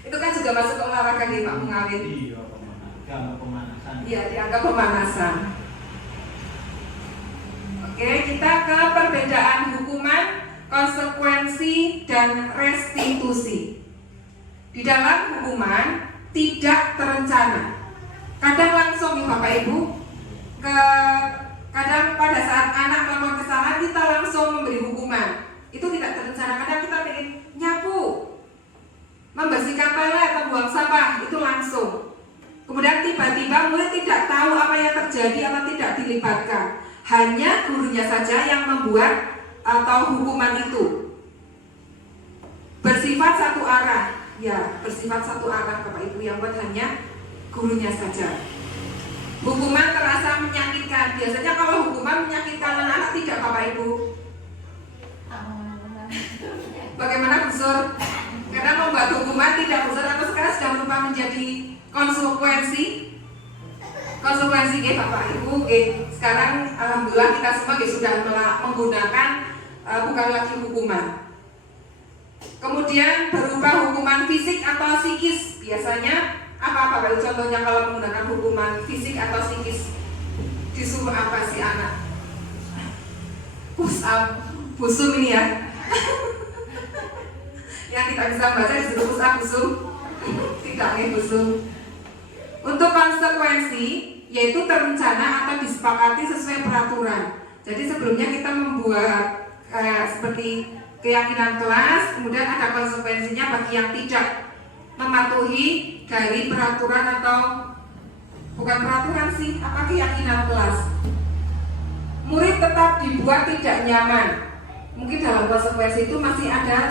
Itu kan juga masuk ke olahraga di Pak Mungawin. Iya, pemanasan. Iya, dianggap pemanasan. Oke, kita ke perbedaan hukuman, konsekuensi, dan restitusi. Di dalam hukuman tidak terencana. Kadang langsung nih Bapak Ibu, kadang pada saat anak melakukan kesalahan kita langsung memberi hukuman. Itu tidak terencana. Kadang kita ingin nyapu, membersihkan toilet atau buang sampah, itu langsung. Kemudian tiba-tiba murid tidak tahu apa yang terjadi atau tidak dilibatkan. Hanya gurunya saja yang membuat atau hukuman itu. Bersifat satu arah. Ya, bersifat satu arah Bapak Ibu, yang buat hanya gurunya saja. Hukuman terasa menyakitkan. Biasanya kalau hukuman menyakitkan anak-anak tidak Bapak Ibu. Bagaimana Bu Sur? Karena membuat hukuman tidak Bu Sur atau sekarang sudah berubah menjadi konsekuensi. Konsekuensi Bapak Ibu. Sekarang alhamdulillah kita semua sudah menggunakan bukan lagi hukuman. Kemudian berubah hukuman fisik atau psikis. Biasanya apa Bapak Ibu? Contohnya kalau menggunakan hukuman fisik atau psikis, disuruh apa si anak? Push up, busum ini ya. Yang tidak bisa baca disuruh push up, busum. Tidak nih busum. Untuk konsekuensi, yaitu terencana atau disepakati sesuai peraturan. Jadi sebelumnya kita membuat seperti keyakinan kelas, kemudian ada konsekuensinya bagi yang tidak mematuhi dari peraturan atau bukan peraturan sih, apa keyakinan kelas. Murid tetap dibuat tidak nyaman. Mungkin dalam konsekuensi itu masih ada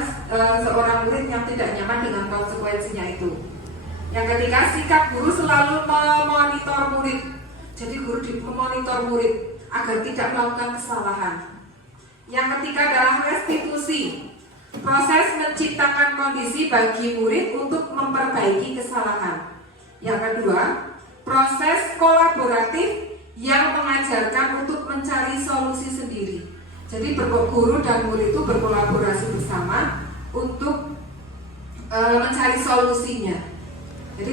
seorang murid yang tidak nyaman dengan konsekuensinya itu. Yang ketiga, sikap guru selalu memonitor murid. Jadi guru memonitor murid agar tidak melakukan kesalahan. Yang ketiga adalah restitusi, proses menciptakan kondisi bagi murid untuk memperbaiki kesalahan. Yang kedua, proses kolaboratif yang mengajarkan untuk mencari solusi sendiri. Jadi guru dan murid itu berkolaborasi bersama untuk mencari solusinya. Jadi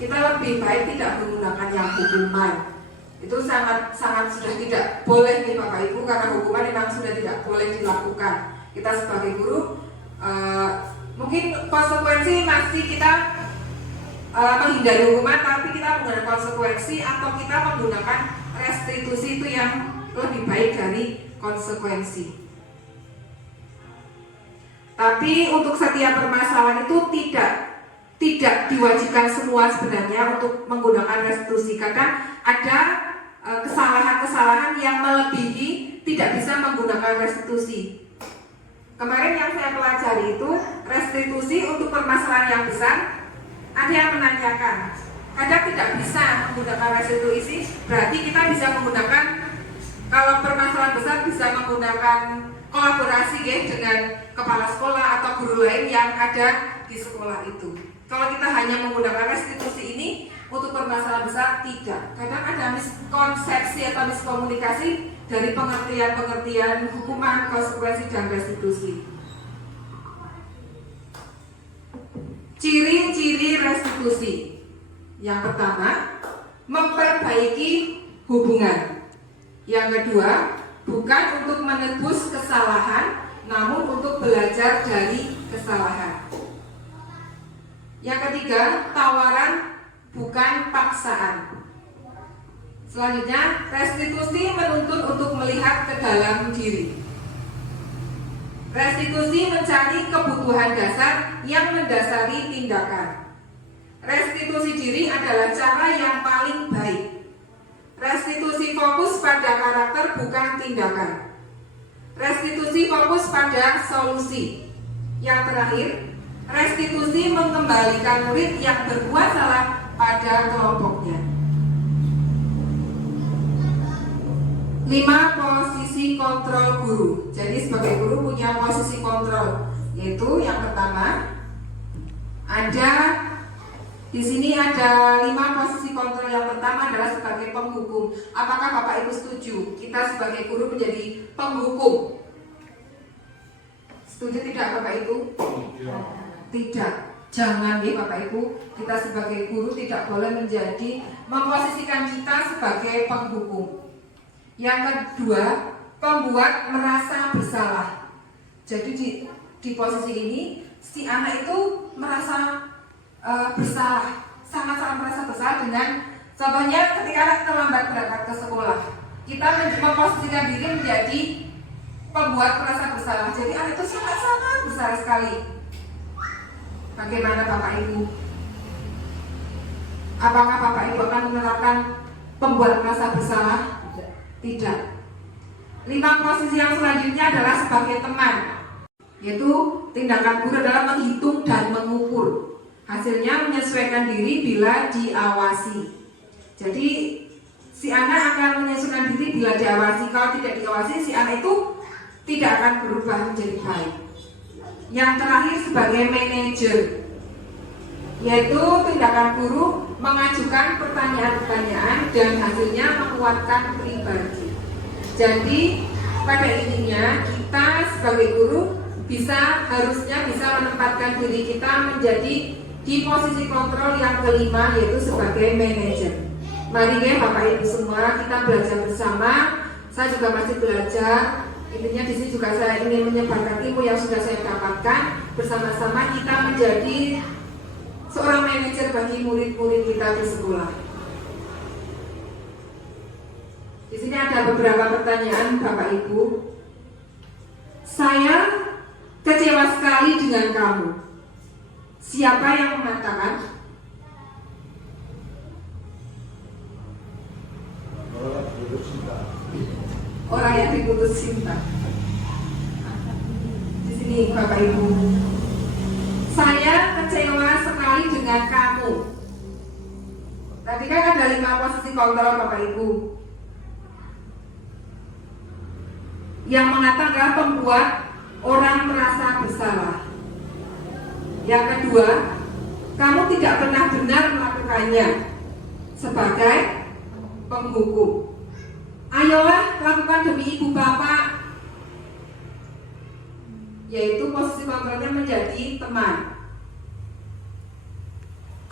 kita lebih baik tidak menggunakan yang hukuman. Itu sangat sudah tidak boleh nih Bapak Ibu, karena hukuman memang sudah tidak boleh dilakukan. Kita sebagai guru mungkin konsekuensi masih kita menghindari hukuman, tapi kita menggunakan konsekuensi atau kita menggunakan restitusi, itu yang lebih baik dari konsekuensi. Tapi untuk setiap permasalahan itu tidak diwajibkan semua sebenarnya untuk menggunakan restitusi. Kadang ada kesalahan-kesalahan yang melebihi tidak bisa menggunakan restitusi. Kemarin yang saya pelajari itu restitusi untuk permasalahan yang besar. Ada yang menanyakan, kadang tidak bisa menggunakan restitusi, berarti kita bisa menggunakan, kalau permasalahan besar bisa menggunakan kolaborasi dengan kepala sekolah atau guru lain yang ada di sekolah itu. Kalau kita hanya menggunakan restitusi ini untuk permasalahan besar, tidak. Kadang ada miskonsepsi atau miskomunikasi dari pengertian hukuman, konsekuensi, dan restitusi. Ciri-ciri restitusi. Yang pertama, memperbaiki hubungan. Yang kedua, bukan untuk menebus kesalahan, namun untuk belajar dari kesalahan. Yang ketiga, tawaran bukan paksaan. Selanjutnya, restitusi menuntut untuk melihat ke dalam diri. Restitusi mencari kebutuhan dasar yang mendasari tindakan. Restitusi diri adalah cara yang paling baik. Restitusi fokus pada karakter bukan tindakan. Restitusi fokus pada solusi. Yang terakhir, restitusi mengembalikan murid yang berbuat salah pada kelompoknya. 5 posisi kontrol guru. Jadi sebagai guru punya posisi kontrol, yaitu yang pertama di sini ada 5 posisi kontrol. Yang pertama adalah sebagai penghukum. Apakah Bapak Ibu setuju kita sebagai guru menjadi penghukum? Setuju tidak Bapak Ibu? Tidak. Jangan ya Bapak Ibu, kita sebagai guru tidak boleh memposisikan kita sebagai penghukum. Yang kedua, pembuat merasa bersalah. Jadi di posisi ini si anak itu merasa bersalah, sangat-sangat merasa bersalah dengan contohnya ketika anak terlambat berangkat ke sekolah, kita memposisikan diri menjadi pembuat merasa bersalah. Jadi anak itu sangat-sangat bersalah sekali. Bagaimana Bapak Ibu? Apakah Bapak Ibu akan menerapkan pembuat merasa bersalah? Tidak. 5 posisi yang selanjutnya adalah sebagai teman, yaitu tindakan guru adalah menghitung dan mengukur. Hasilnya menyesuaikan diri bila diawasi. Jadi si anak akan menyesuaikan diri bila diawasi. Kalau tidak diawasi, si anak itu tidak akan berubah menjadi baik. Yang terakhir sebagai manajer, yaitu tindakan guru mengajukan pertanyaan-pertanyaan dan hasilnya menguatkan pribadi. Jadi pada intinya kita sebagai guru harusnya bisa menempatkan diri kita menjadi di posisi kontrol yang kelima, yaitu sebagai manajer. Mari ya Bapak Ibu semua, kita belajar bersama. Saya juga masih belajar. Intinya di sini juga saya ingin menyebarkan ilmu yang sudah saya dapatkan. Bersama-sama kita menjadi seorang manajer bagi murid-murid kita di sekolah. Di sini ada beberapa pertanyaan Bapak Ibu. Saya kecewa sekali dengan kamu. Siapa yang mengatakan? Orang yang diputus cinta. Di sini Bapak Ibu. Saya kecewa sekali dengan kamu. Tadi kan ada 5 posisi kontrol Bapak Ibu. Yang mengatakan adalah pembuat orang merasa bersalah. Yang kedua, kamu tidak pernah benar melakukannya sebagai penghukum. Ayolah lakukan demi ibu bapak, yaitu posisi kontrolnya menjadi teman.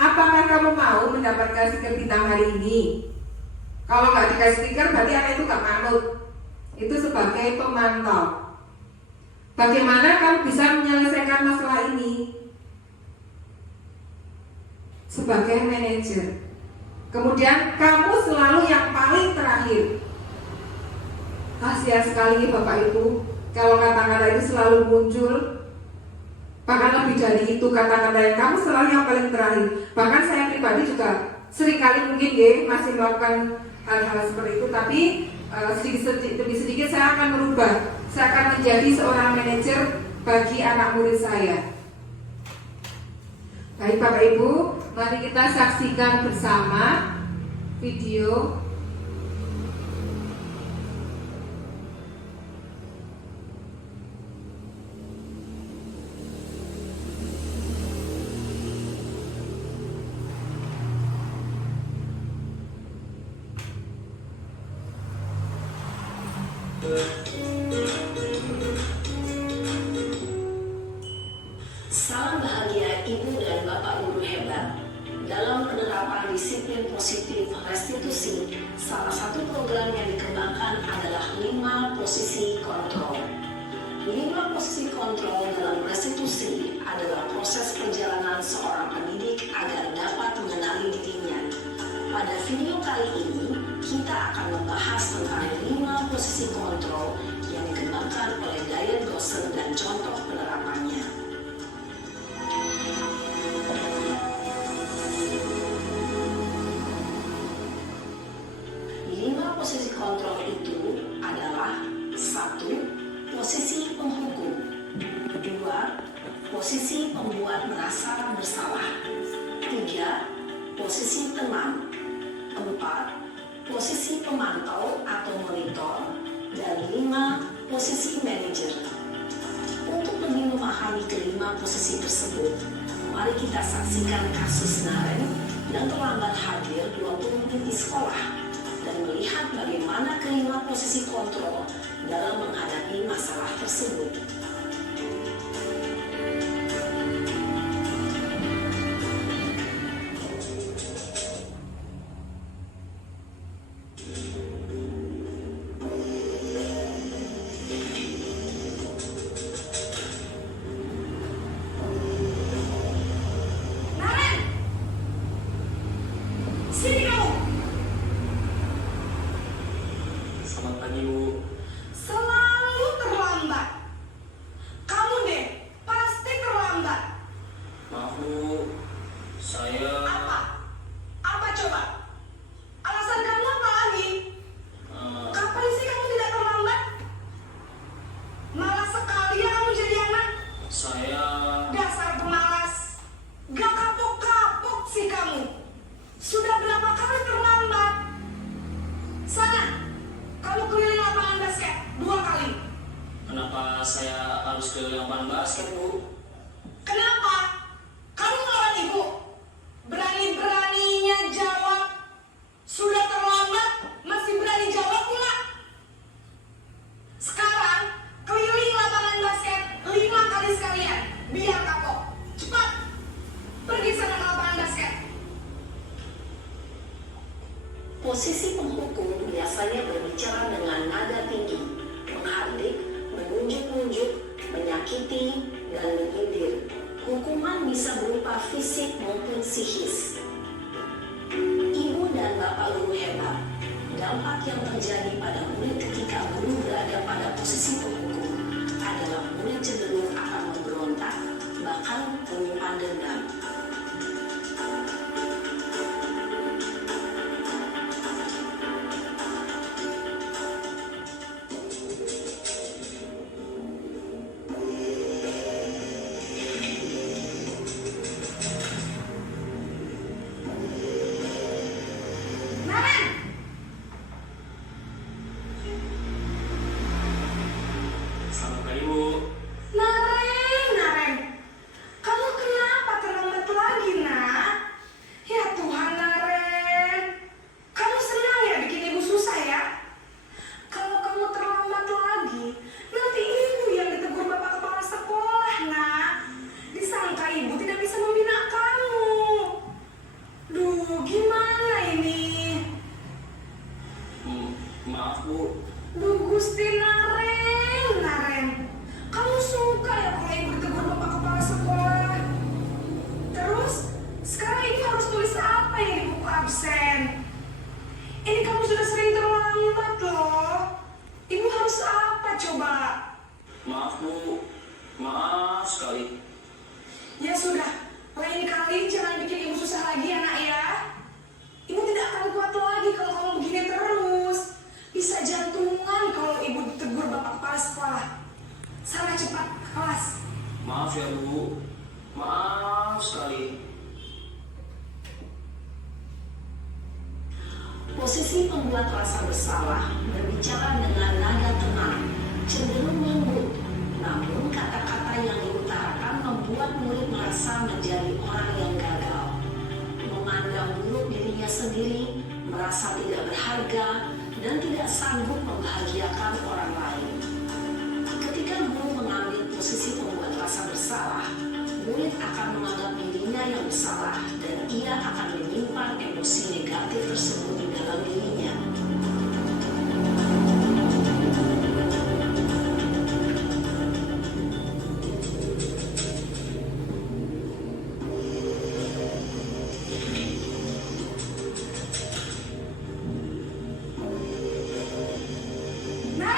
Apakah kamu mau mendapatkan stiker bintang hari ini? Kalau nggak dikasih stiker berarti anak itu nggak manut. Itu sebagai pemantau. Bagaimana kamu bisa menyelesaikan masalah ini? Sebagai manajer. Kemudian kamu selalu yang paling terakhir. Kasihan sekali Bapak Ibu, kalau kata-kata itu selalu muncul. Bahkan lebih dari itu, kata-kata yang kamu selalu yang paling terakhir. Bahkan saya pribadi juga seringkali mungkin masih melakukan hal-hal seperti itu. Tapi sedikit saya akan merubah. Saya akan menjadi seorang manajer bagi anak murid saya. Baik Bapak Ibu, mari kita saksikan bersama video. Salam bahagia Ibu dan Bapak Guru hebat. Dalam penerapan disiplin positif restitusi, salah satu program yang dikembangkan adalah 5 posisi kontrol. 5 posisi kontrol dalam restitusi adalah proses perjalanan seorang pendidik agar dapat mengenali dirinya. Pada video kali ini, kita akan membahas tentang 5 posisi kontrol yang dikembangkan oleh Diane Gosser dan contoh penerapannya. posisi pembuat merasa bersalah. 3. Posisi teman. 4. Posisi pemantau atau monitor. Dan 5. Posisi manajer. Untuk lebih memahami kelima posisi tersebut, mari kita saksikan kasus Naren yang terlambat hadir 20 menit di sekolah dan melihat bagaimana kelima posisi kontrol dalam menghadapi masalah tersebut. Sini kamu. Selamat pagi, Bu. Selalu terlambat. Kamu deh, pasti terlambat. Maaf, Bu. Saya... Apa? Apa coba? Alasan kamu apa lagi? Kapan sih kamu tidak terlambat? Malas sekali ya kamu jadi anak. Saya... Dasar pemalas. Gak kapok-kapok sih kamu. Sudah berapa kali terlambat? Sana, kamu keliling lapangan basket 2 kali. Kenapa saya harus ke lapangan basket, Bu? Kenapa? Kamu melawan ibu. Berani-beraninya jawab. Sudah terlambat, masih berani jawab pula. Sekarang, keliling lapangan basket 5 kali sekalian. Biar kapok. Cepat. Pergi sana ke lapangan basket. Posisi penghukum biasanya berbicara dengan nada tinggi, menghardik, menunjuk-nunjuk, menyakiti, dan menyindir. Hukuman bisa berupa fisik maupun psikis. Ibu dan bapak guru hebat. Dampak yang terjadi pada murid ketika guru berada pada posisi penghukum adalah murid cenderung akan memberontak, bahkan menyimpan dendam. Naren! Selamat pagi, Bu. Naren! Kamu kenapa terlambat lagi, nak? Ya Tuhan, Naren. Kamu senang ya bikin ibu susah ya? Kalau kamu terlambat lagi, nanti ibu yang ditegur bapak kepala sekolah, nak. Disangka ibu tidak bisa membina kamu. Duh, gimana ini? Maaf, Bu. Duh, Gusti Naren. Kamu suka ya kalau ibu ditegur bapak kepala sekolah? Terus, sekarang ibu harus tulis apa yang di buku absen? Ini kamu sudah sering terlambat loh. Ibu harus apa coba? Maaf, Bu. Maaf sekali. Ya sudah, lain kali jangan bikin ibu susah lagi ya nak ya. Ibu tidak akan kuat lagi kalau kamu begini terus. Bisa jantungan kalau ibu ditegur bapak kepala sekolah. Sana cepat ke kelas. Maaf ya, Bu. Maaf sekali. Posisi pembuat rasa bersalah berbicara dengan nada tenang, cenderung lembut, namun kata-kata yang diutarakan membuat murid merasa menjadi orang yang gagal, memandang buruk dirinya sendiri, merasa tidak berharga, dan tidak sanggup membahagiakan orang lain. Ketika guru mengambil posisi pembuat rasa bersalah, murid akan menganggap dirinya yang bersalah dan ia akan menyimpan emosi negatif tersebut di dalam dirinya. Naren!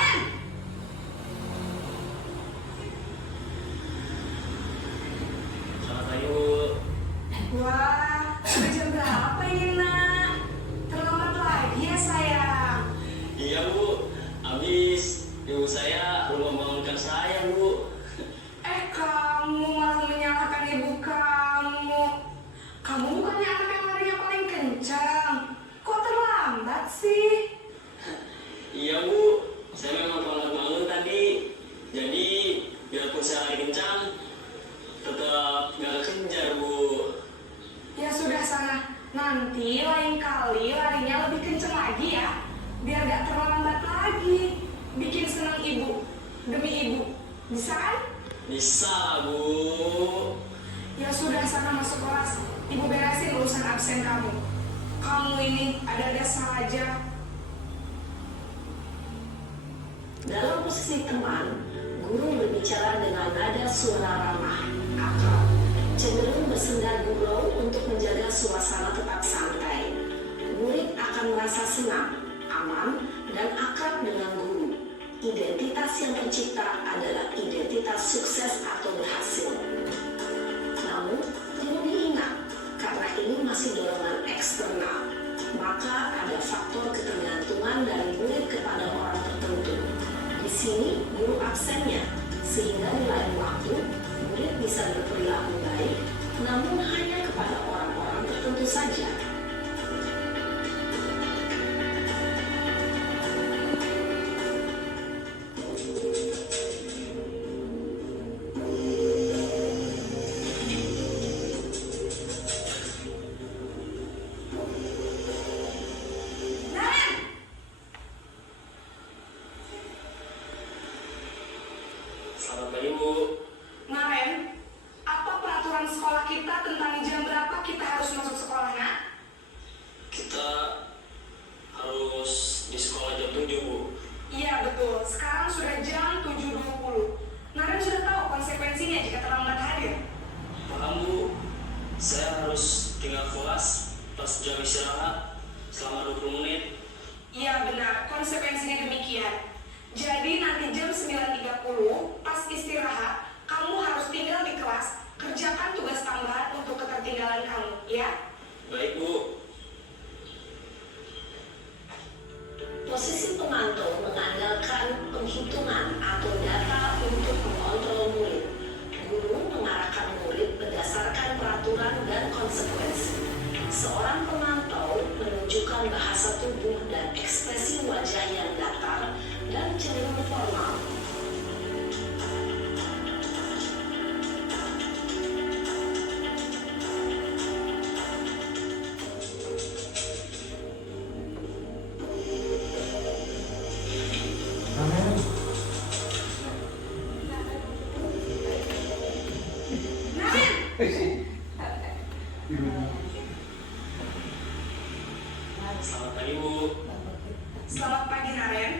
Bisa kan? Bisa lah, Bu. Ya sudah, sana masuk kelas. Ibu beresin urusan absen kamu. Kamu ini ada-ada salah aja. Dalam posisi teman, guru berbicara dengan nada suara ramah, akrab, cenderung bersenda gurau untuk menjaga suasana tetap santai. Murid akan merasa senang, aman, dan akrab dengan guru. Identitas yang tercipta adalah identitas sukses atau berhasil. Namun, perlu diingat, karena ini masih dorongan eksternal, maka ada faktor ketergantungan dari murid kepada orang tertentu. Di sini, guru absennya, sehingga di lain waktu, murid bisa berperilaku baik, namun hanya kepada orang-orang tertentu saja. Selamat pagi, Bu. Naren, apa peraturan sekolah kita tentang jam berapa kita harus masuk sekolah, nak? Kita harus di sekolah jam 7, Bu. Iya betul, sekarang sudah jam 7.20. Naren sudah tahu konsekuensinya jika terlambat hadir. Paham, Bu. Saya harus tinggal kelas pas jam istirahat selama 20 menit. Iya benar, konsekuensinya demikian. Jadi nanti jam 9.30 pas istirahat, kamu harus tinggal di kelas, kerjakan tugas tambahan untuk ketertinggalan kamu, ya? Baik, Bu. Posisi pemantau mengandalkan penghitungan atau data untuk mengontrol murid. Guru mengarahkan murid berdasarkan peraturan dan konsekuensi. Seorang pemantau menunjukkan bahasa tubuh dan ekspresi wajah yang datar dan cenderung formal. Selamat pagi, Bu. Selamat pagi, Naren.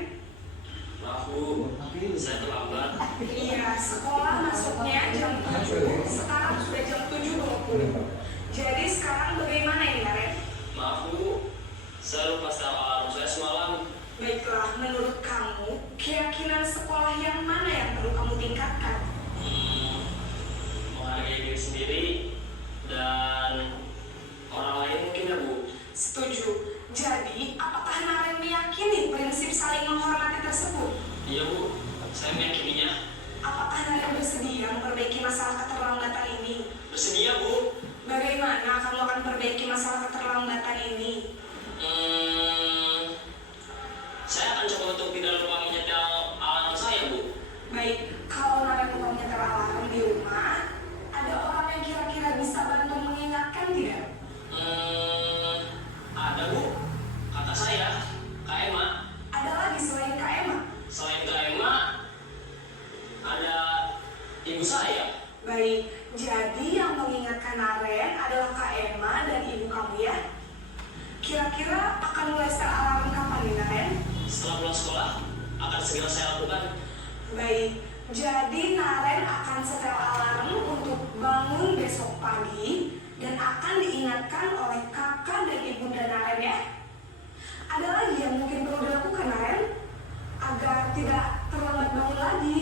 Maaf, Bu. Saya terlambat. Iya, sekolah masuknya jam 7, sekarang sudah jam 7.20. Jadi sekarang bagaimana ini, Naren? Maaf, Bu. Saya lupa setel alarm saya semalam. Baiklah, menurut kamu, keyakinan sekolah yang mana yang perlu kamu tingkatkan? Menghargai diri sendiri dan orang lain mungkin, ya, Bu. Setuju. Jadi, apakah Naren meyakini prinsip saling menghormati tersebut? Iya, Bu. Saya meyakininya. Apakah Naren bersedia memperbaiki masalah keterlambatan ini? Bersedia, Bu. Bagaimana kamu akan perbaiki masalah keterlambatan ini? Saya akan coba untuk tidak lupa menyetel alarm saya, Bu. Baik, kalau Naren lupa menyetel alarm di rumah, ada orang yang kira-kira bisa bantu mengingatkan tidak? Ada, Bu. Kata saya, Kak Emma. Ada lagi selain Kak Emma? Selain Kak Emma, ada ibu saya. Baik, jadi yang mengingatkan Naren adalah Kak Emma dan ibu kamu, ya? Kira-kira akan mulai setel alarm kapan nih, Naren? Setelah pulang sekolah, akan segera saya lakukan. Baik, jadi Naren akan setel alarm untuk bangun besok pagi dan akan diingatkan oleh kakak dan ibunda Naren, ya? Ada lagi yang mungkin perlu dilakukan, Naren? Agar tidak terlambat bangun lagi.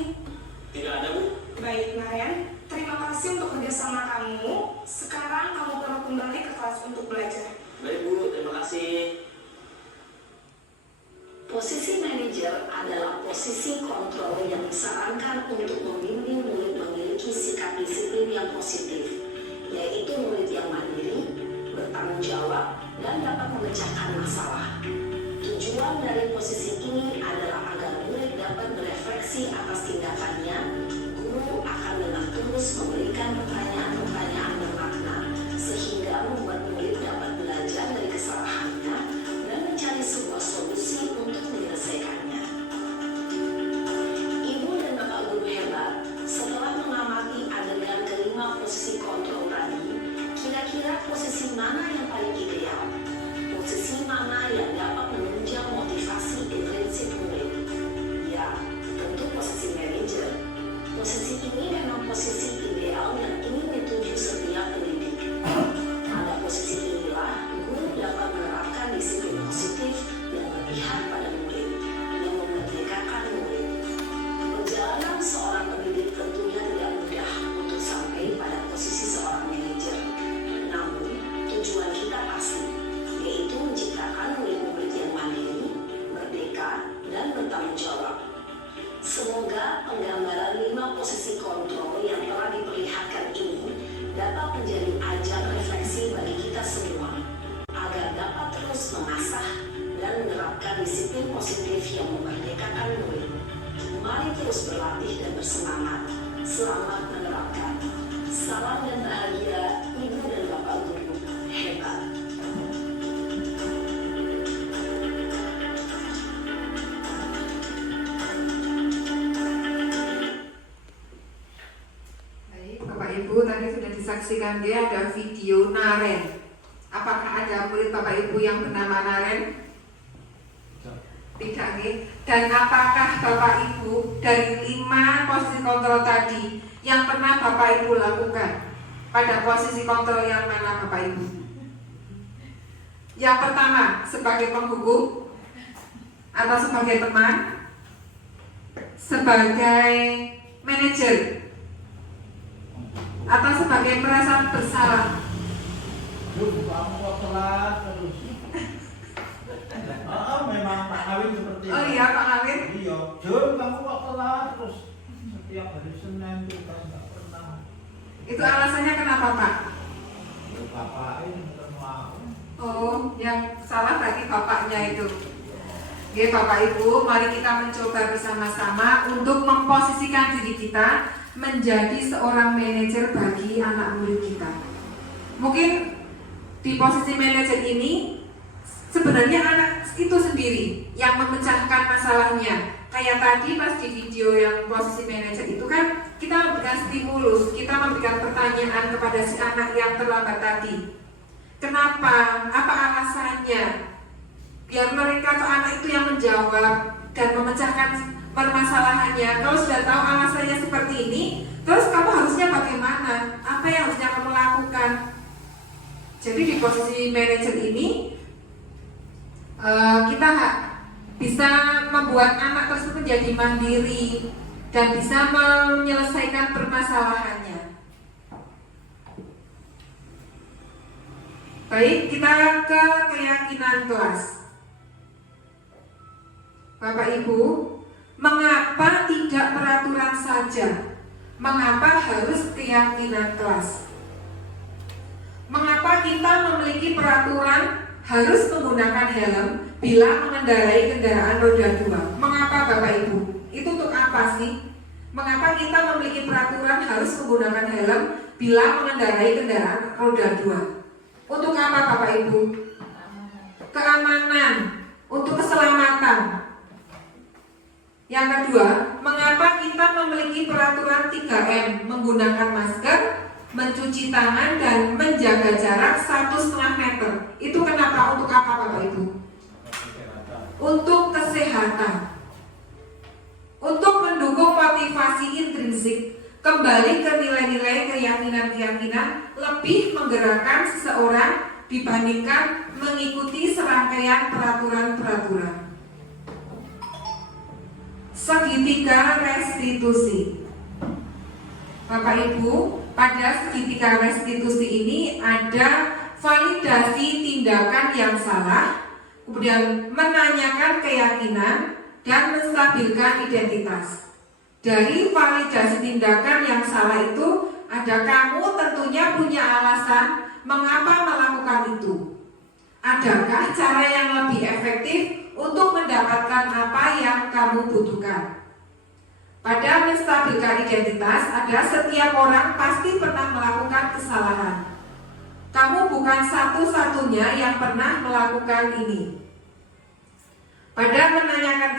Tidak ada, Bu. Baik, Naren. Terima kasih untuk kerjasama kamu. Sekarang kamu perlu kembali ke kelas untuk belajar. Baik, Bu. Terima kasih. Posisi manajer adalah posisi kontrol yang disarankan untuk membimbing murid memiliki sikap disiplin yang positif, yaitu murid yang mandiri, bertanggung jawab, dan dapat memecahkan masalah. Tujuan dari posisi ini adalah agar murid dapat berefleksi atas tindakannya. Guru akan dengan tulus memberikan pertanyaan-pertanyaan bermakna, sehingga membuat murid dapat belajar dari kesalahannya dan mencari sebuah solusi untuk menyelesaikannya. Ibu dan Bapak guru hebat, Semoga penggambaran 5 posisi kontrol yang telah diperlihatkan ini dapat menjadi ajang refleksi bagi kita semua, agar dapat terus mengasah dan menerapkan disiplin positif yang memerdekakan murid. Mari terus berlatih dan bersemangat. Selamat menerapkan. Salam dan bahagia Ibu dan Bapak Guru hebat. Baik, Bapak Ibu, tadi sudah disaksikan dia ada video Naren. Apakah ada murid Bapak Ibu yang bernama Naren? Tidak, nih. Dan apakah Bapak Ibu dari 5 posisi kontrol tadi yang pernah Bapak Ibu lakukan? Pada posisi kontrol yang mana Bapak Ibu? Yang pertama, sebagai penghukum atau sebagai teman, sebagai manajer, atau sebagai merasa bersalah. Kamu kok telat terus. Memang Pak Kawin seperti itu. Oh iya Pak Kawin? Iya, Jun kamu kok telat terus. Setiap hari Senin kita nggak pernah. Itu alasannya kenapa Pak? Bapak ini ketemu aku. Oh, yang salah berarti bapaknya itu. Oke Bapak Ibu, mari kita mencoba bersama-sama untuk memposisikan diri kita menjadi seorang manajer bagi anak murid kita. Mungkin di posisi manajer ini sebenarnya anak itu sendiri yang memecahkan masalahnya. Kayak tadi pas di video yang posisi manajer itu kan kita memberikan stimulus, kita memberikan pertanyaan kepada si anak yang terlambat tadi. Kenapa? Apa alasannya? Biar mereka atau anak itu yang menjawab dan memecahkan permasalahannya. Kalau sudah tahu alasannya seperti ini, terus kamu harusnya bagaimana? Apa yang harusnya kamu lakukan? Jadi di posisi manajer ini kita bisa membuat anak tersebut menjadi mandiri dan bisa menyelesaikan permasalahannya. Baik, kita ke keyakinan kelas. Bapak Ibu, mengapa tidak peraturan saja? Mengapa harus keyakinan kelas? Mengapa kita memiliki peraturan harus menggunakan helm bila mengendarai kendaraan roda 2? Mengapa Bapak Ibu? Itu untuk apa sih? Mengapa kita memiliki peraturan harus menggunakan helm bila mengendarai kendaraan roda 2? Untuk apa Bapak Ibu? Keamanan, untuk keselamatan. Yang kedua, mengapa kita memiliki peraturan 3M, menggunakan masker, mencuci tangan, dan menjaga jarak 1,5 meter? Itu kenapa? Untuk apa Bapak Ibu? Untuk kesehatan. Untuk mendukung motivasi intrinsik, kembali ke nilai-nilai keyakinan-keyakinan, lebih menggerakkan seseorang dibandingkan mengikuti serangkaian peraturan-peraturan. Segitiga restitusi. Bapak Ibu, pada segitiga restitusi ini ada validasi tindakan yang salah, kemudian menanyakan keyakinan, dan menstabilkan identitas. Dari validasi tindakan yang salah itu, ada kamu tentunya punya alasan mengapa melakukan itu. Adakah cara yang lebih efektif untuk mendapatkan apa yang kamu butuhkan? Pada menstabilkan identitas, ada setiap orang pasti pernah melakukan kesalahan. Kamu bukan satu-satunya yang pernah melakukan ini. Pada menanyakan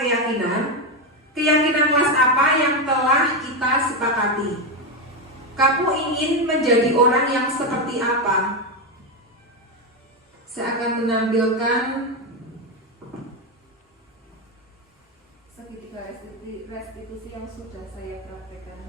keyakinan kelas apa yang telah kita sepakati? Kamu ingin menjadi orang yang seperti apa? Saya akan menampilkan segitiga restitusi yang sudah saya praktekkan.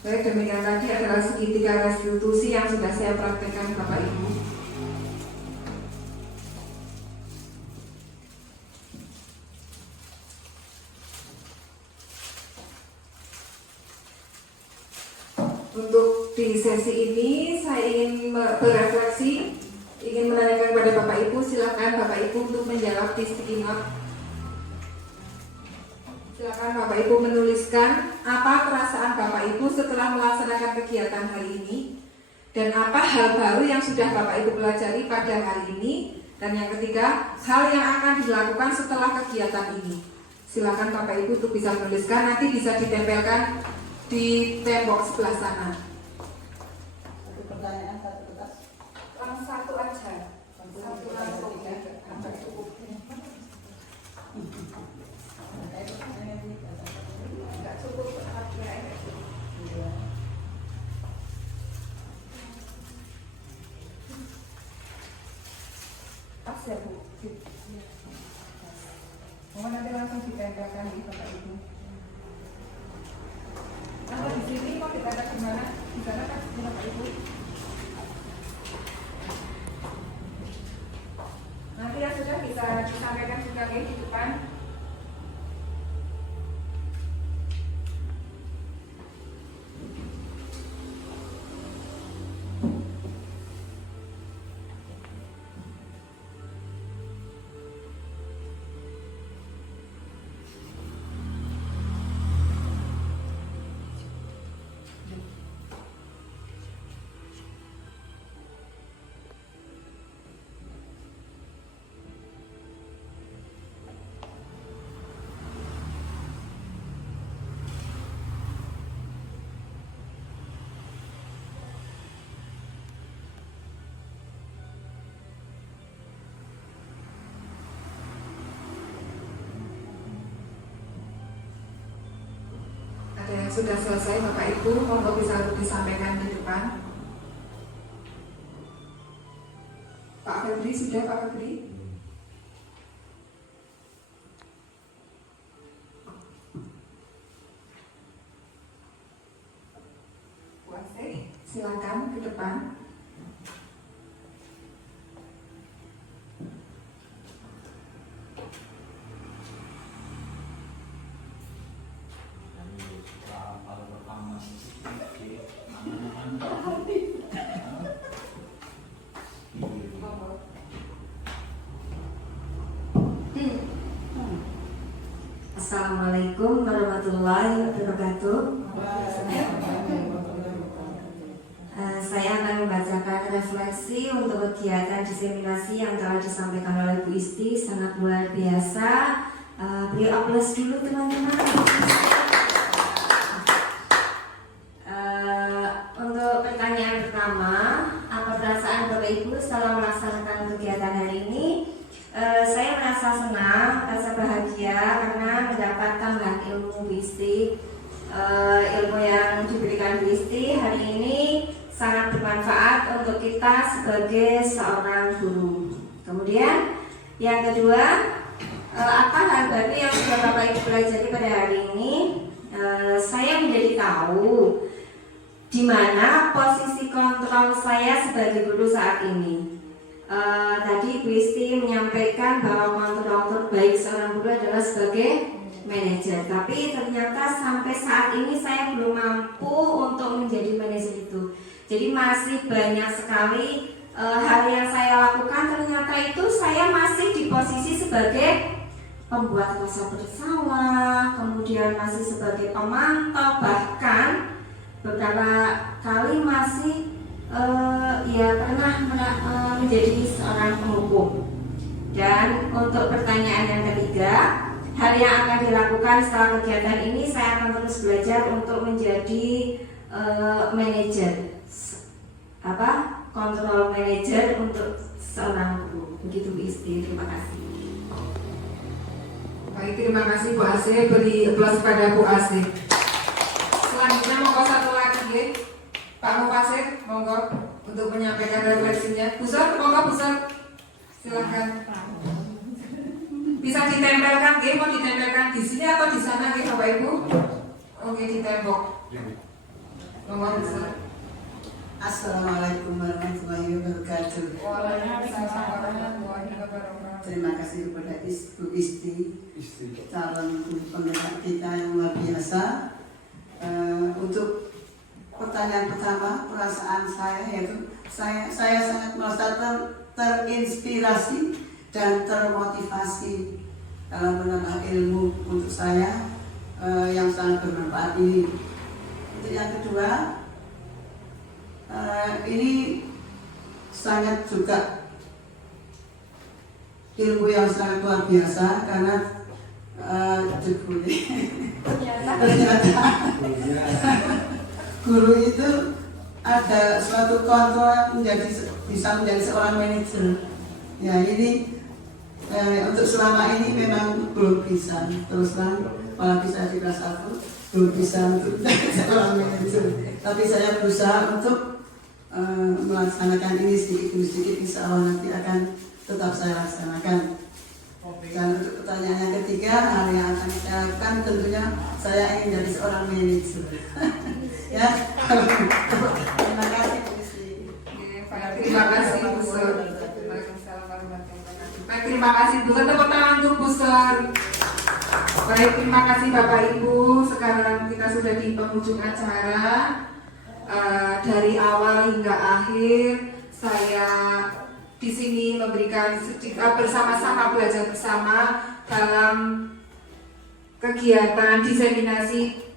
Baik, demikian tadi adalah segitiga restitusi yang sudah saya praktekkan Bapak Ibu. Untuk di sesi ini saya ingin berefleksi, ingin menanyakan kepada Bapak Ibu, silakan Bapak Ibu untuk menjawab di sticky note. Silakan Bapak Ibu menuliskan apa perasaan Bapak Ibu setelah melaksanakan kegiatan hari ini dan apa hal baru yang sudah Bapak Ibu pelajari pada hari ini, dan yang ketiga, hal yang akan dilakukan setelah kegiatan ini. Silakan Bapak Ibu untuk bisa menuliskan, nanti bisa ditempelkan di tembok sebelah sana. Satu pertanyaan, satu kertas. Satu aja. Satu langsung ya. Enggak cukup ya. Pas ya Bu. Mohon nanti langsung ditempelkan di Bapak Ibu. Kalau di sini kok tidak ada gimana? Di sana kan Bapak Ibu. Nanti yang sudah bisa disampaikan juga di depan. Ada yang sudah selesai Bapak Ibu, monggo bisa disampaikan di depan. Pak Febri sudah, Pak Febri? Puase, silakan ke depan. Assalamualaikum warahmatullahi wabarakatuh. Saya akan membacakan refleksi untuk kegiatan diseminasi yang telah disampaikan oleh Bu Isti, sangat luar biasa. Beri aplaus dulu teman-teman. Ibu setelah melaksanakan kegiatan hari ini. Saya merasa senang, merasa bahagia karena mendapat tambahan ilmu Bu Isti. Ilmu yang diberikan Bu Isti hari ini sangat bermanfaat untuk kita sebagai seorang guru. Kemudian yang kedua, apa hal baru yang sudah Bapak Ibu pelajari pada hari ini? Saya menjadi tahu di mana posisi kontrol saya sebagai guru saat ini. Tadi Bu Isti menyampaikan bahwa kontrol terbaik seorang guru adalah sebagai manajer, tapi ternyata sampai saat ini saya belum mampu untuk menjadi manajer itu. Jadi masih banyak sekali hal yang saya lakukan, ternyata itu saya masih di posisi sebagai pembuat rasa bersalah, kemudian masih sebagai pemantau, bahkan beberapa kali masih pernah menjadi seorang penghukum. Dan untuk pertanyaan yang ketiga, hal yang akan dilakukan setelah kegiatan ini, saya akan terus belajar untuk menjadi manajer, kontrol manajer untuk seorang guru. Begitu Bu Isti, terima kasih. Baik, terima kasih Bu Asih. Beri aplaus pada Bu Asih. Selanjutnya monggo satu lagi, Pak Mufasir, monggo untuk menyampaikan refleksinya. Busur, monggo Busur, silahkan. Bisa ditempelkan, mau ditempelkan di sini atau di sana, Bapak Ibu? Oke, di tembok. Monggo Busur. Assalamualaikum warahmatullahi wabarakatuh. Waalaikumsalam warahmatullahi wabarakatuh. Terima kasih kepada Bu Isti, calon guru penggerak kita yang luar biasa. Untuk pertanyaan pertama, perasaan saya yaitu saya sangat merasa terinspirasi dan termotivasi dalam menambah ilmu untuk saya yang sangat bermanfaat ini. Untuk yang kedua, ini sangat juga ilmu yang sangat luar biasa karena ternyata guru itu ada suatu kontrol bisa menjadi seorang manajer. Ya, ini untuk selama ini memang belum bisa, terus terang malah bisa di kelas 1 belum bisa untuk menjadi seorang manajer. Tapi saya berusaha untuk melaksanakan ini sedikit demi sedikit, insya Allah nanti akan tetap saya laksanakan. Dan untuk pertanyaan yang ketiga, hal yang akan saya lakukan tentunya saya ingin jadi seorang manajer. Ya, terima kasih Bu Isti. Terima kasih Bu Sur. Waalaikumsalam warahmatullahi wabarakatuh. Baik, terima kasih Bu Sur. Tepuk tangan untuk Bu Sur. Baik, terima kasih Bapak Ibu. Sekarang kita sudah di penghujung acara. Dari awal hingga akhir saya di sini memberikan bersama-sama belajar bersama dalam kegiatan diseminasi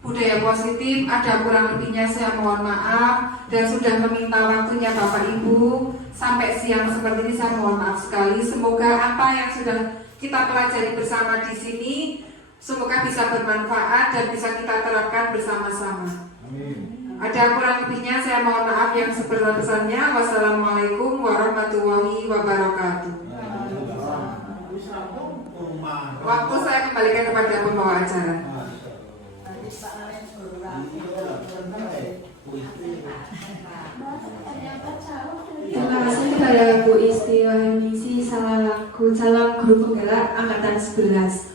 budaya positif. Ada kurang lebihnya saya mohon maaf dan sudah meminta waktunya Bapak Ibu sampai siang seperti ini, saya mohon maaf sekali. Semoga apa yang sudah kita pelajari bersama di sini semoga bisa bermanfaat dan bisa kita terapkan bersama-sama. Ada kurang lebihnya saya mohon maaf yang sebesar-besarnya. Wassalamualaikum warahmatullahi wabarakatuh. Waktu saya kembalikan kepada pembawa acara. Terima kasih kepada Bu Isti Wahyunisi selaku calon guru penggerak angkatan 11.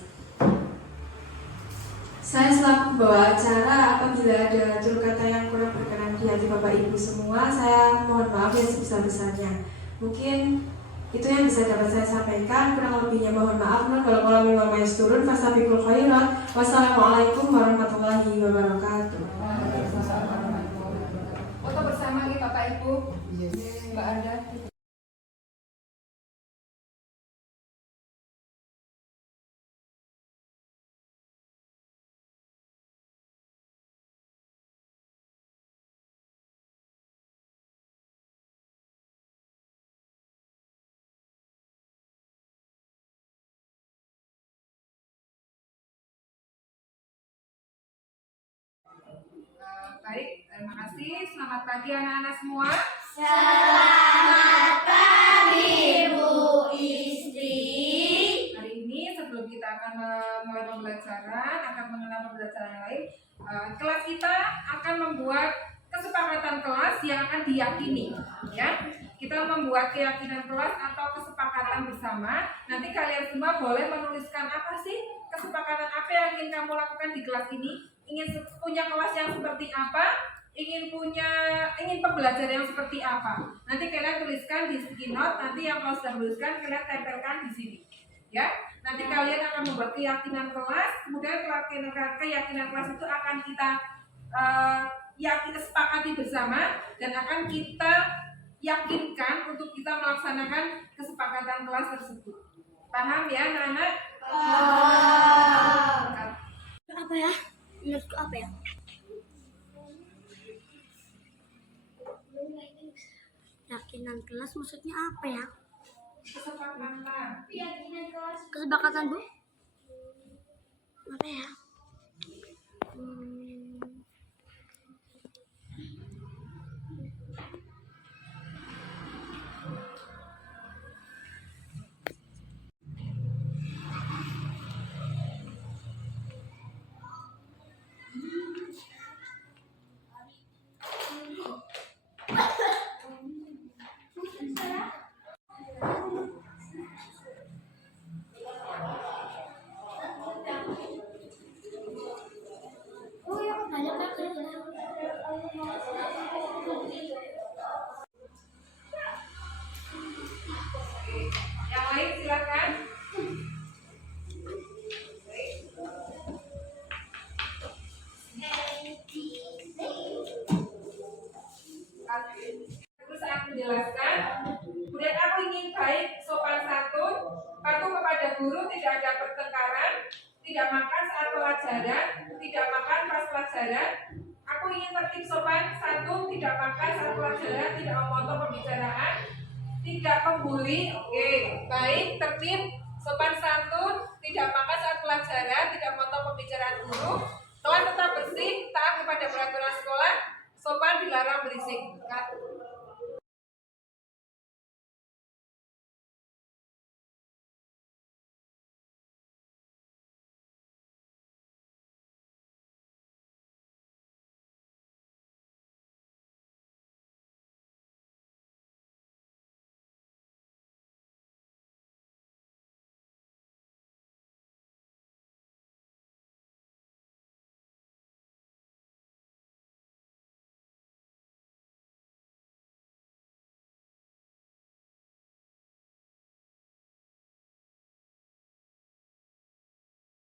Saya selaku pembawa acara, apabila ada juru kata yang kurang berkenan di hati Bapak Ibu semua, saya mohon maaf yang sebesar-besarnya. Mungkin itu yang bisa dapat saya sampaikan, kurang lebihnya mohon maaf. Kalau memang mau turun, fastabiqul khairat. Wassalamualaikum warahmatullahi wabarakatuh. Foto bersama nih Bapak Ibu. Mbak Arda. Baik, terima kasih. Selamat pagi anak-anak semua. Selamat pagi Bu Istri. Hari ini sebelum kita akan mulai pembelajaran, akan mengenal pembelajaran yang lain, kelas kita akan membuat kesepakatan kelas yang akan diyakini, ya. Kita membuat keyakinan kelas atau kesepakatan bersama. Nanti kalian semua boleh menuliskan apa sih kesepakatan apa yang ingin kamu lakukan di kelas ini. Ingin punya kelas yang seperti apa? Ingin pembelajaran yang seperti apa? Nanti kalian tuliskan di sticky note. Nanti yang kalau sudah tuliskan kalian tempelkan di sini, ya. Nanti kalian akan membuat keyakinan kelas. Kemudian keyakinan kelas itu akan kita sepakati bersama dan akan kita yakinkan untuk kita melaksanakan kesepakatan kelas tersebut. Paham ya anak-anak? Apa ya? Menurutku apa ya? Yakinan kelas maksudnya apa ya? Kesepakatan. Kesepakatan Bu? Apa ya? Yang lain silakan. Terus saya menjelaskan. Kemudian aku ingin baik, sopan santun, patuh kepada guru, tidak ada pertengkaran, tidak makan saat pelajaran, tidak makan pas pelajaran. Aku ingin tertib, sopan santun, tidak makan saat pelajaran, tidak memotong pembicaraan, tidak membuli. Oke, baik, tertib, sopan santun, tidak makan saat pelajaran, tidak memotong pembicaraan guru, kelas tetap bersih, taat kepada peraturan sekolah, sopan dilarang berisik.